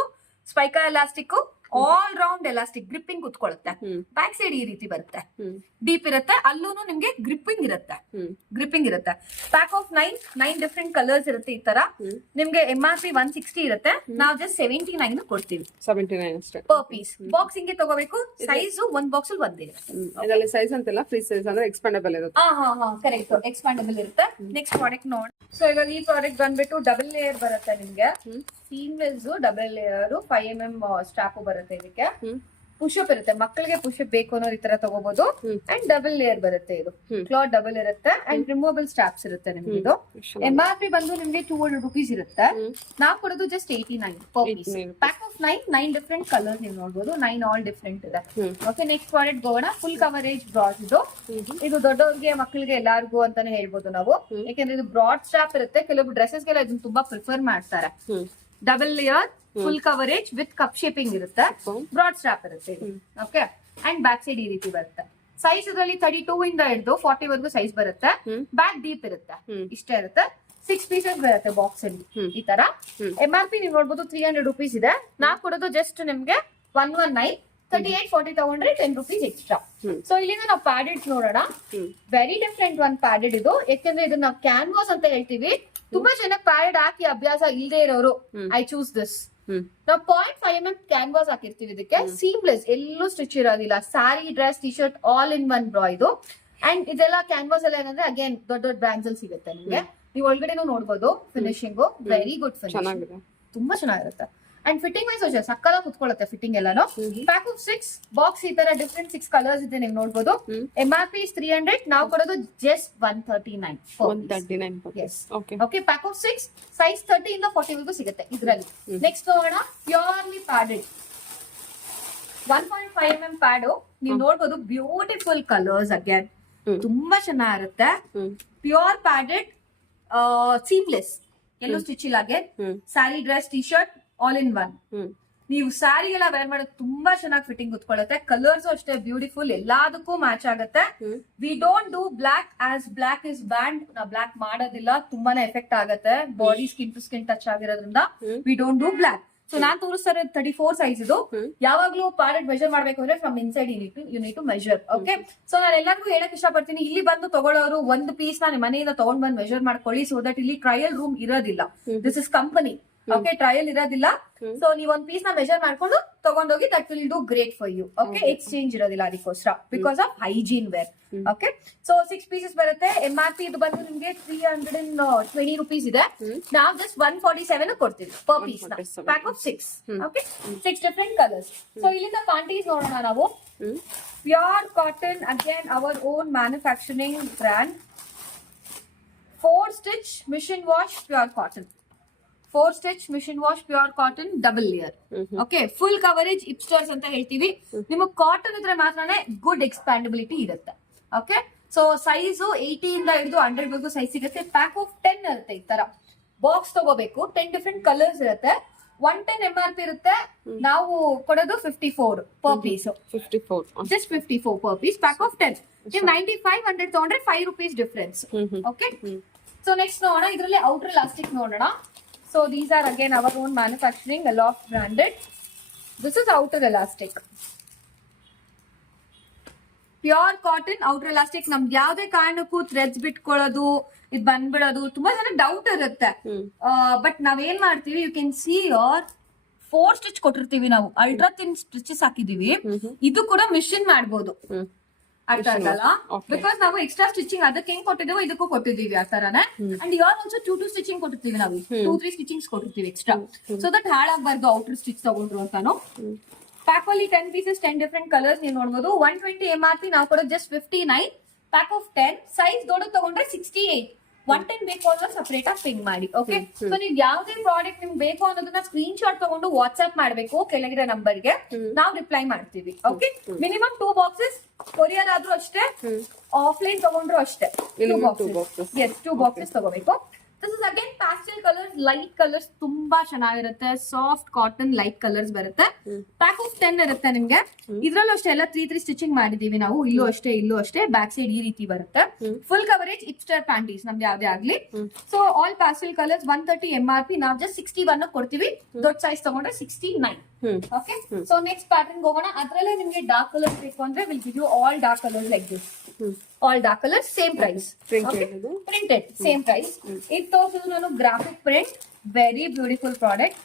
ಸ್ಪೈಕರ್ elastic, all round elastic, gripping ಕುತ್ಕೊಳ್ಳುತ್ತೆ. ಬ್ಯಾಕ್ ಸೈಡ್ ಈ ರೀತಿ ಬರುತ್ತೆ, ಡೀಪ್ ಇರುತ್ತೆ, ಅಲ್ಲೂ ನಿಮ್ಗೆ ಗ್ರಿಪ್ಪಿಂಗ್ ಇರುತ್ತೆ. ಪ್ಯಾಕ್ ಆಫ್ 9 ಡಿಫ್ರೆಂಟ್ ಕಲರ್ಸ್ ಇರುತ್ತೆ. ಈ ತರ ನಿಮ್ಗೆ MRP 160 ಇರುತ್ತೆ, ನಾವು ಜಸ್ಟ್ 79 ಕೊಡ್ತೀವಿ 79 ಅಷ್ಟೇ ಪರ್ ಪೀಸ್. ಬಾಕ್ಸ್ ಹಿಂಗೆ ತಗೋಬೇಕು, ಸೈಜ್ ಒಂದ್ ಬಾಕ್ಸ್ ಅಲ್ಲಿ ಒಂದೇ ಇರುತ್ತೆ. ಇದರಲ್ಲಿ ಸೈಜ್ ಅಂತೆಲ್ಲ ಫ್ರೀ ಸೈಜ್ ಅಂದ್ರೆ ಎಕ್ಸ್ಪಾಂಡಬಲ್ ಇರುತ್ತೆ. ಕರೆಕ್ಟ್, ಎಕ್ಸ್ಪಾಂಡಬಲ್ ಇರುತ್ತೆ. ನೆಕ್ಸ್ಟ್ ಪ್ರಾಡಕ್ಟ್ ನೋಡಿ. ಸೊ ಇವಾಗ ಈ ಪ್ರಾಡಕ್ಟ್ ಬಂದ್ಬಿಟ್ಟು ಡಬಲ್ ಲೇಯರ್ ಬರುತ್ತೆ ನಿಮ್ಗೆ. Seamless double layer 5 mm strap ಬರುತ್ತೆ. ಇದಕ್ಕೆ ಪುಷಪ್ ಇರುತ್ತೆ, ಮಕ್ಕಳಿಗೆ ಪುಷಪ್ ಬೇಕು ಅನ್ನೋರು ಈ ತರ ತಗೋಬಹುದು. ಅಂಡ್ ಡಬಲ್ ಲೇಯರ್ ಬರುತ್ತೆ, ಇದು ಕ್ಲಾತ್ ಡಬಲ್ ಇರುತ್ತೆ ಅಂಡ್ ರಿಮೂವಬಲ್ ಸ್ಟ್ರಾಪ್ಸ್ ಇರುತ್ತೆ ನಿಮ್ಗೆ. ಇದು MRP ಬಂದು ನಿಮ್ಗೆ 200 rupees ಇರುತ್ತೆ, ನಾವು ಕೊಡೋದು just 89 per piece. Pack of 9 different colours ನೀವು ನೋಡಬಹುದು, 9 ಆಲ್ ಡಿಫ್ರೆಂಟ್ ಇದೆ. ಓಕೆ, ನೆಕ್ಸ್ಟ್ ಪ್ರಾಡಕ್ಟ್ ಹೋಗೋಣ. ಫುಲ್ ಕವರೇಜ್ ಬ್ರಾಡ್ ಇದು ದೊಡ್ಡವ್ರಿಗೆ ಮಕ್ಕಳಿಗೆ ಎಲ್ಲಾರ್ಗು ಅಂತಾನೆ ಹೇಳ್ಬೋದು ನಾವು, ಯಾಕಂದ್ರೆ ಇದು ಬ್ರಾಡ್ ಸ್ಟ್ರಾಪ್ ಇರುತ್ತೆ. ಕೆಲವು ಡ್ರೆಸ್ಸಸ್ಗೆಲ್ಲ ಇದನ್ನ ತುಂಬಾ ಪ್ರಿಫರ್ ಮಾಡ್ತಾರೆ. Double layer, full coverage with cup shaping ಇರುತ್ತೆ, ಬ್ರಾಡ್ ಸ್ಟ್ರಾಪ್ ಇರುತ್ತೆ. ಓಕೆ, ಅಂಡ್ ಬ್ಯಾಕ್ ಸೈಡ್ ಈ ರೀತಿ ಬರುತ್ತೆ. ಸೈಜ್ ಇದರಲ್ಲಿ 32 ಇಂದ ಹಿಡಿದು 40 ವರೆಗೂ ಸೈಜ್ ಬರುತ್ತೆ. ಬ್ಯಾಕ್ ಡೀಪ್ ಇರುತ್ತೆ, ಇಷ್ಟೇ ಇರುತ್ತೆ. 6 ಪೀಸಸ್ ಬರುತ್ತೆ ಬಾಕ್ಸ್ ಅಲ್ಲಿ ಈ ತರ. MRP ನೀವು ನೋಡ್ಬೋದು 300 rupees ಇದೆ, ನಾವು ಕೊಡೋದು ಜಸ್ಟ್ ನಿಮ್ಗೆ 119. 38, 40 ತಗೊಂಡ್ರೆ 10 rupees ಎಕ್ಸ್ಟ್ರಾ. ಸೊ ಇಲ್ಲಿಂದ ನಾವು ಪ್ಯಾಡೆಡ್ ನೋಡೋಣ. ವೆರಿ ಡಿಫ್ರೆಂಟ್ ಒನ್ ಪ್ಯಾಡೆಡ್ ಇದು, ಯಾಕಂದ್ರೆ ಇದನ್ನ ಕ್ಯಾನ್ವಾಸ್ ಅಂತ ಹೇಳ್ತೀವಿ. ತುಂಬಾ ಜನ ಪ್ಯಾಡೆಡ್ ಹಾಕಿ ಅಭ್ಯಾಸ ಇಲ್ಲದೆ ಇರೋರು, ಐ ಚೂಸ್ ದಿಸ್. ನಾವು 0.5 mm ಕ್ಯಾನ್ವಾಸ್ ಹಾಕಿರ್ತೀವಿ ಇದಕ್ಕೆ. ಸೀಮ್ಲೆಸ್, ಎಲ್ಲೂ ಸ್ಟಿಚ್ ಇರೋದಿಲ್ಲ. Sari, dress, T shirt all in one bra ಇದು. ಅಂಡ್ ಇದೆಲ್ಲ ಕ್ಯಾನ್ವಾಸ್ ಎಲ್ಲ ಏನಂದ್ರೆ ಅಗೇನ್ ದೊಡ್ಡ ಬ್ರ್ಯಾಂಡ್ಸ್ ಅಲ್ಲಿ ಸಿಗುತ್ತೆ ನಿಮ್ಗೆ. ನೀವು ಒಳಗಡೆನೂ ನೋಡ್ಬೋದು ಫಿನಿಶಿಂಗ್, ವೆರಿ ಗುಡ್ ಫಿನಿಶಿಂಗ್, ತುಂಬಾ ಚೆನ್ನಾಗಿರುತ್ತೆ. ಅಂಡ್ ಫಿಟ್ಟಿಂಗ್ ವೈಸ್ ಅಷ್ಟೇ ಸಕ್ಕಲ ಕುತ್ಕೊಳ್ಳುತ್ತೆ ಫಿಟ್ಟಿಂಗ್ ಎಲ್ಲಾನು. ಪ್ಯಾಕ್ ಆಫ್ 6 ಬಾಕ್ಸ್ ಈ ತರ ಡಿಫ್ರೆಂಟ್ 6 ಕಲರ್ಸ್ ಇದೆ, ನೀವು ನೋಡ್ಬೋದು. MRP 300, ನಾವು ಕೊಡೋದು just 139. Okay, pack of 6 size 30 ಇಂದ 40 ವರೆಗೂ ಸಿಗುತ್ತೆ ಇದರಲ್ಲಿ. ನೆಕ್ಸ್ಟ್ ಹೋಗೋಣ. ಪ್ಯೂರ್ಲಿ ಪ್ಯಾಡೆಡ್ 1.5 mm ಪ್ಯಾಡು, ನೀವು ನೋಡ್ಬೋದು. ಬ್ಯೂಟಿಫುಲ್ ಕಲರ್ಸ್ ಅಗೇನ್, ತುಂಬಾ ಚೆನ್ನಾಗಿರುತ್ತೆ. ಪ್ಯೂರ್ ಪ್ಯಾಡೆಡ್, ಸೀಮ್ಲೆಸ್, ಎಲ್ಲೂ ಸ್ಟಿಚ್ ಇಲ್ಲ. Again sari, dress, T shirt all in one. ನೀವು ಸ್ಯಾರಿ ಎಲ್ಲ ವೇರ್ ಮಾಡೋದು ತುಂಬಾ ಚೆನ್ನಾಗಿ ಫಿಟ್ಟಿಂಗ್ ಕುತ್ಕೊಳ್ಳುತ್ತೆ. ಕಲರ್ಸ್ ಅಷ್ಟೇ ಬ್ಯೂಟಿಫುಲ್, ಎಲ್ಲದಕ್ಕೂ ಮ್ಯಾಚ್ ಆಗುತ್ತೆ. We don't do black, as black is banned. ನಾವು ಬ್ಲಾಕ್ ಮಾಡೋದಿಲ್ಲ, ತುಂಬಾನೇ ಎಫೆಕ್ಟ್ ಆಗುತ್ತೆ body skin to skin touch ಆಗಿರೋದ್ರಿಂದ. We don't do black. So ನಾನ್ ತೋರಿಸ್ತಾ ಇರೋದು 34 ಸೈಜ್ ಇದು. ಯಾವಾಗ್ಲೂ ಪ್ಯಾಡೆಡ್ ಮೆಜರ್ ಮಾಡ್ಬೇಕು ಅಂದ್ರೆ from inside you need to measure. Okay, so ನಾನು ಎಲ್ಲರಿಗೂ ಹೇಳಕ್ ಇಷ್ಟಪಡ್ತೀನಿ, ಇಲ್ಲಿ ಬಂದು ತಗೊಳ್ಳೋರು ಒಂದು ಪೀಸ್ ನ ಮನೆಯಿಂದ ತಗೊಂಡ್ ಬಂದು ಮೆಜರ್ ಮಾಡ್ಕೊಳ್ಳಿ. ಸೊ ದಟ್ ಇಲ್ಲಿ ಟ್ರಯಲ್ ರೂಮ್ ಇರೋದಿಲ್ಲ, this is company. Okay, trial ಇರೋದಿಲ್ಲ. ಸೊ ನೀವು ಒಂದ್ ಪೀಸ್ ನ ಮೆಜರ್ ಮಾಡ್ಕೊಂಡು ತಗೊಂಡೋಗಿ, that will do great for you. Okay, exchange ಇರೋದಿಲ್ಲ ಅದಕ್ಕೋಸ್ಕರ, because of hygiene wear. Okay, so 6 pieces ಬರುತ್ತೆ. MRP ಇದು ಬಂದು ನಿಮ್ಗೆ 320 rupees ಇದೆ, ನಾವು ಜಸ್ಟ್ 147 ಕೊಡ್ತೀವಿ ಪರ್ ಪೀಸ್ ನ. Pack of 6. Okay, 6 different colours. So ಇಲ್ಲಿಂದ ಪ್ಯಾಂಟೀಸ್ ನೋಡೋಣ ನಾವು. Pure cotton, again our own manufacturing brand. 4 stitch machine wash pure cotton. 4 stitch machine wash pure cotton, double layer. Okay, full coverage hipsters ಅಂತ ಹೇಳ್ತೀವಿ. ನಿಮಗೆ ಕಾಟನ್ ಇದ್ರೆ ಮಾತ್ರನೇ ಗುಡ್ ಎಕ್ಸ್ಪ್ಯಾಂಡಬಿಲಿಟಿ ಇರುತ್ತೆ. ಓಕೆ, ಸೊ ಸೈಜ್ 80 ಇಂದ ಹಿಡಿದು 100 ವರೆಗೂ ಸೈಜ್ ಸಿಗುತ್ತೆ. ಪ್ಯಾಕ್ ಆಫ್ 10 ಇರುತ್ತೆ. ಈ ತರ ಬಾಕ್ಸ್ ತಗೋಬೇಕು. 10 ಡಿಫ್ರೆಂಟ್ ಕಲರ್ಸ್ ಇರುತ್ತೆ. 110 MRP ಇರುತ್ತೆ, ನಾವು ಕೊಡೋದು 54 per piece. Just 54 per piece. Pack of 10. ನೀವು 95, 100 ತಗೊಂಡ್ರೆ 5 rupees difference. Okay, so next ನೋಡೋಣ. ಇದರಲ್ಲಿ ಔಟರ್ ಎಲಾಸ್ಟಿಕ್ ನೋಡೋಣ. So these are again our own manufacturing, Aloft branded. This is outer elastic. Pure cotton outer elastic. ನಮ್ಗೆ ಯಾವುದೇ ಕಾರಣಕ್ಕೂ ಥ್ರೆಡ್ಸ್ ಬಿಟ್ಕೊಳ್ಳೋದು, ಇದು ಬಂದ್ಬಿಡೋದು ತುಂಬಾ ಜನ ಡೌಟ್ ಇರುತ್ತೆ. ಬಟ್ ನಾವೇನ್ ಮಾಡ್ತೀವಿ, you can see your 4 stitch ಕೊಟ್ಟಿರ್ತೀವಿ ನಾವು, ಅಲ್ಟ್ರಾ ಥಿನ್ ಸ್ಟಿಚಸ್ ಹಾಕಿದೀವಿ. ಇದು ಕೂಡ ಮಿಷಿನ್ ಮಾಡ್ಬೋದು, ಅರ್ಥ ಆಗಲ್ಲ. ಬಿಕಾಸ್ ನಾವು ಎಕ್ಸ್ಟ್ರಾ ಸ್ಟಿಚಿಂಗ್ ಅದಕ್ಕೆ ಹೆಂಗ್ ಕೊಟ್ಟಿದ್ದೀವೋ ಇದಕ್ಕೂ ಕೊಟ್ಟಿದೀವಿ ಆ ತರನೇ. ಅಂಡ್ ಯಾರ್ ಆಲ್ಸೋ 2 ಸ್ಟಿಚಿಂಗ್ ಕೊಟ್ಟಿರ್ತೀವಿ ನಾವು, 2-3 ಸ್ಟಿಚಿಂಗ್ಸ್ ಕೊಟ್ಟಿರ್ತೀವಿ ಎಕ್ಸ್ಟ್ರಾ, ಸೊ ದಟ್ ಹಾಳಾಗಬಾರ್ದು ಔಟರ್ ಸ್ಟಿಚ್ ತಗೊಂಡ್ರು ಅಂತಾನು. ಪ್ಯಾಕ್ ಅಲ್ಲಿ 10 ಪೀಸಸ್ 10 ಡಿಫರೆಂಟ್ ಕಲರ್ಸ್ ನೀವು ನೋಡಬಹುದು. 120 MRP ನಾವು ಕೊಡೋದು ಜಸ್ಟ್ 59. ಪ್ಯಾಕ್ ಆಫ್ 10 ಸೈಜ್ ದೊಡ್ಡ ತಗೊಂಡ್ರೆ 68. 110 ಬೇಕು ಅಂದ್ರೆ ಸಪರೇಟ್ ಆಗಿ ಪಿಂಗ್ ಮಾಡಿ. ಓಕೆ, ಸೊ ನೀವು ಯಾವ್ದೇ ಪ್ರಾಡಕ್ಟ್ ನಿಮ್ಗೆ ಬೇಕು ಅನ್ನೋದನ್ನ ಸ್ಕ್ರೀನ್ ಶಾಟ್ ತಗೊಂಡು ವಾಟ್ಸ್ಆಪ್ ಮಾಡ್ಬೇಕು ಕೆಳಗಿರೋ ನಂಬರ್ಗೆ, ನಾವು ರಿಪ್ಲೈ ಮಾಡ್ತೀವಿ. ಓಕೆ, ಮಿನಿಮಮ್ 2 ಬಾಕ್ಸಸ್ ಕೊರಿಯರ್ ಆದ್ರೂ ಅಷ್ಟೇ, ಆಫ್ಲೈನ್ ತಗೊಂಡ್ರು ಅಷ್ಟೇ 2 ಬಾಕ್ಸಸ್. ಎಸ್, 2 ಬಾಕ್ಸಸ್ ತಗೋಬೇಕು. This is again pastel colours, light colours, ತುಂಬಾ ಚೆನ್ನಾಗಿರುತ್ತೆ. ಸಾಫ್ಟ್ ಕಾಟನ್ ಲೈಟ್ ಕಲರ್ಸ್ ಬರುತ್ತೆ. ಪ್ಯಾಕ್ ಆಫ್ 10 ಇರುತ್ತೆ ನಿಮ್ಗೆ. ಇದ್ರಲ್ಲೂ ಅಷ್ಟೇ ಎಲ್ಲ 3 ಸ್ಟಿಚಿಂಗ್ ಮಾಡಿದೀವಿ ನಾವು. ಇಲ್ಲೂ ಅಷ್ಟೇ ಬ್ಯಾಕ್ ಸೈಡ್ ಈ ರೀತಿ ಬರುತ್ತೆ. ಫುಲ್ ಕವರೇಜ್ ಹಿಪ್ಸ್ಟರ್ ಪ್ಯಾಂಟೀಸ್ ನಮ್ದು ಯಾವ್ದೇ ಆಗ್ಲಿ. So all pastel colours 130 MRP, ನಾವು ಜಸ್ಟ್ 61 ಕೊಡ್ತೀವಿ. ದೊಡ್ಡ ಸೈಜ್ ತಗೊಂಡ್ರೆ 69. ಓಕೆ, ಸೊ ನೆಕ್ಸ್ಟ್ ಪ್ಯಾಟರ್ನ್ ಹೋಗೋಣ. ಅದ್ರಲ್ಲೇ ನಿಮ್ಗೆ ಡಾರ್ಕ್ ಕಲರ್ಸ್ ಬೇಕು ಅಂದ್ರೆ will give you all dark colours like this. All dark colours same price, printed same price. ಇದು ತೋರಿಸೋದು ನಾನು graphic print, very beautiful product.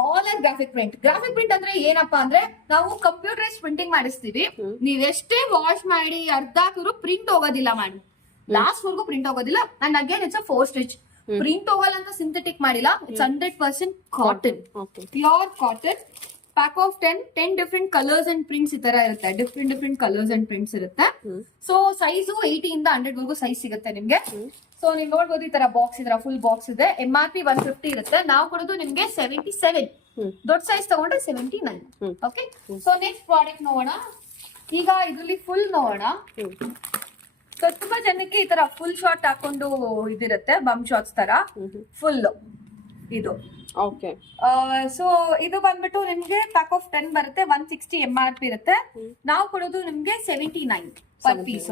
All are graphic print. Graphic print ಅಂದ್ರೆ ಏನಪ್ಪಾ ಅಂದ್ರೆ ನಾವು ಕಂಪ್ಯೂಟರೈಸ್ ಪ್ರಿಂಟಿಂಗ್ ಮಾಡಿಸ್ತೀವಿ. ನೀವ್ ಎಷ್ಟೇ ವಾಶ್ ಮಾಡಿ ಅರ್ಧ ಹಾಕಿದ್ರು ಪ್ರಿಂಟ್ ಹೋಗೋದಿಲ್ಲ ಮಾಡಿ, ಲಾಸ್ಟ್ ವರ್ಗೂ ಪ್ರಿಂಟ್ ಹೋಗೋದಿಲ್ಲ. And again it's a 4 stitch. Print ಹೋಗಲ್ಲ ಅಂತ ಸಿಂಥೆಟಿಕ್ ಮಾಡಿಲ್ಲ. It's 100% cotton, pure cotton. Pack of 10 different colours and prints ಈ ತರ ಇರುತ್ತೆ. ಡಿಫ್ರೆಂಟ್ ಕಲರ್ಸ್ ಅಂಡ್ ಪ್ರಿಂಟ್ಸ್ ಇರುತ್ತೆ. ಸೊ ಸೈಜು 80 ಇಂದ 100 ವರೆಗೂ ಸೈಜ್ ಸಿಗುತ್ತೆ ನಿಮ್ಗೆ. ಸೊ ನೀವು ನೋಡ್ಬೋದು ಈ ತರ ಬಾಕ್ಸ್ ಇದ್ರ ಫುಲ್ ಬಾಕ್ಸ್ ಇದೆ. MRP 150 ಇರುತ್ತೆ. ನಾವು ಕೊಡೋದು ನಿಮ್ಗೆ 77. ದೊಡ್ಡ ಸೈಜ್ ತಗೊಂಡ್ರೆ 79. ಓಕೆ, ಸೊ ನೆಕ್ಸ್ಟ್ ಪ್ರಾಡಕ್ಟ್ ನೋಡೋಣ. ಈಗ ಇದ್ರಲ್ಲಿ ಫುಲ್ ನೋಡೋಣ. ಸೊ ತುಂಬಾ ಜನಕ್ಕೆ ಈ ತರ ಫುಲ್ ಶಾರ್ಟ್ ಹಾಕೊಂಡು ಇದಿರುತ್ತೆ, ಬಮ್ ಶಾರ್ಟ್ಸ್ ತರ ಫುಲ್ ಇದು. ಓಕೆ, ಸೊ ಇದು ಬಂದ್ಬಿಟ್ಟು ನಿಮ್ಗೆ ಪ್ಯಾಕ್ ಆಫ್ 10 ಬರುತ್ತೆ. 160 MRP ಇರುತ್ತೆ. ನಾವು ಕೊಡೋದು ನಿಮ್ಗೆ 79 per piece.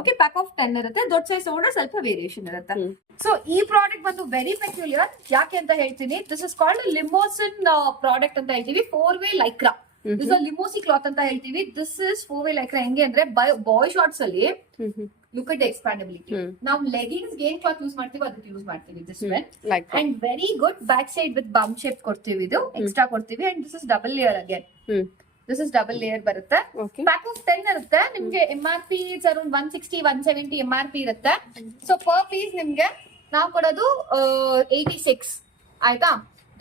Okay, pack of 10 ಇರುತ್ತೆ. ದೊಡ್ಡ ಸೈಜ್ ತಗೊಂಡ್ರೆ ಸ್ವಲ್ಪ ವೇರಿಯೇಷನ್ ಇರುತ್ತೆ. ಸೊ ಈ ಪ್ರಾಡಕ್ಟ್ ಬಂದು ವೆರಿ ಪೆಕ್ಯುಲಿಯರ್. ಯಾಕೆ ಅಂತ ಹೇಳ್ತೀನಿ, this is called limousine product ಅಂತ ಹೇಳ್ತೀವಿ. 4-way Lycra. This limousine cloth ಅಂತ ಹೇಳ್ತೀವಿ. This is 4-way Lycra. ಹೆಂಗೆ ಅಂದ್ರೆ ಬಾಯ್ ಶಾರ್ಟ್ಸ್ ಅಲ್ಲಿ ಲುಕ್ ಅಟ್ ಎಕ್ಸ್ಪ್ಯಾಂಡಬಿಲಿಟಿ. ನಾವು ಲೆಗಿಂಗ್ಸ್ ಏನ್ ಕ್ಲಾತ್ ಯೂಸ್ ಮಾಡ್ತೀವಿ ಅದಕ್ಕೆ ಯೂಸ್ ಮಾಡ್ತೀವಿ. This when and very good. Back side with bum shape ಕೊಡ್ತೀವಿ, ಇದು ಎಕ್ಸ್ಟ್ರಾ ಕೊಡ್ತೀವಿ. And this is double layer again. This is double layer ಬರುತ್ತೆ. ಪ್ಯಾಕ್ ಆಫ್ 10 ಇರುತ್ತೆ. ನಿಮ್ಗೆ MRP ಅರೌಂಡ್ 160 170 MRP ಇರುತ್ತೆ. ಸೊ ಪರ್ ಪೀಸ್ ನಿಮ್ಗೆ ನಾವು ಕೊಡೋದು 86. ಆಯ್ತಾ?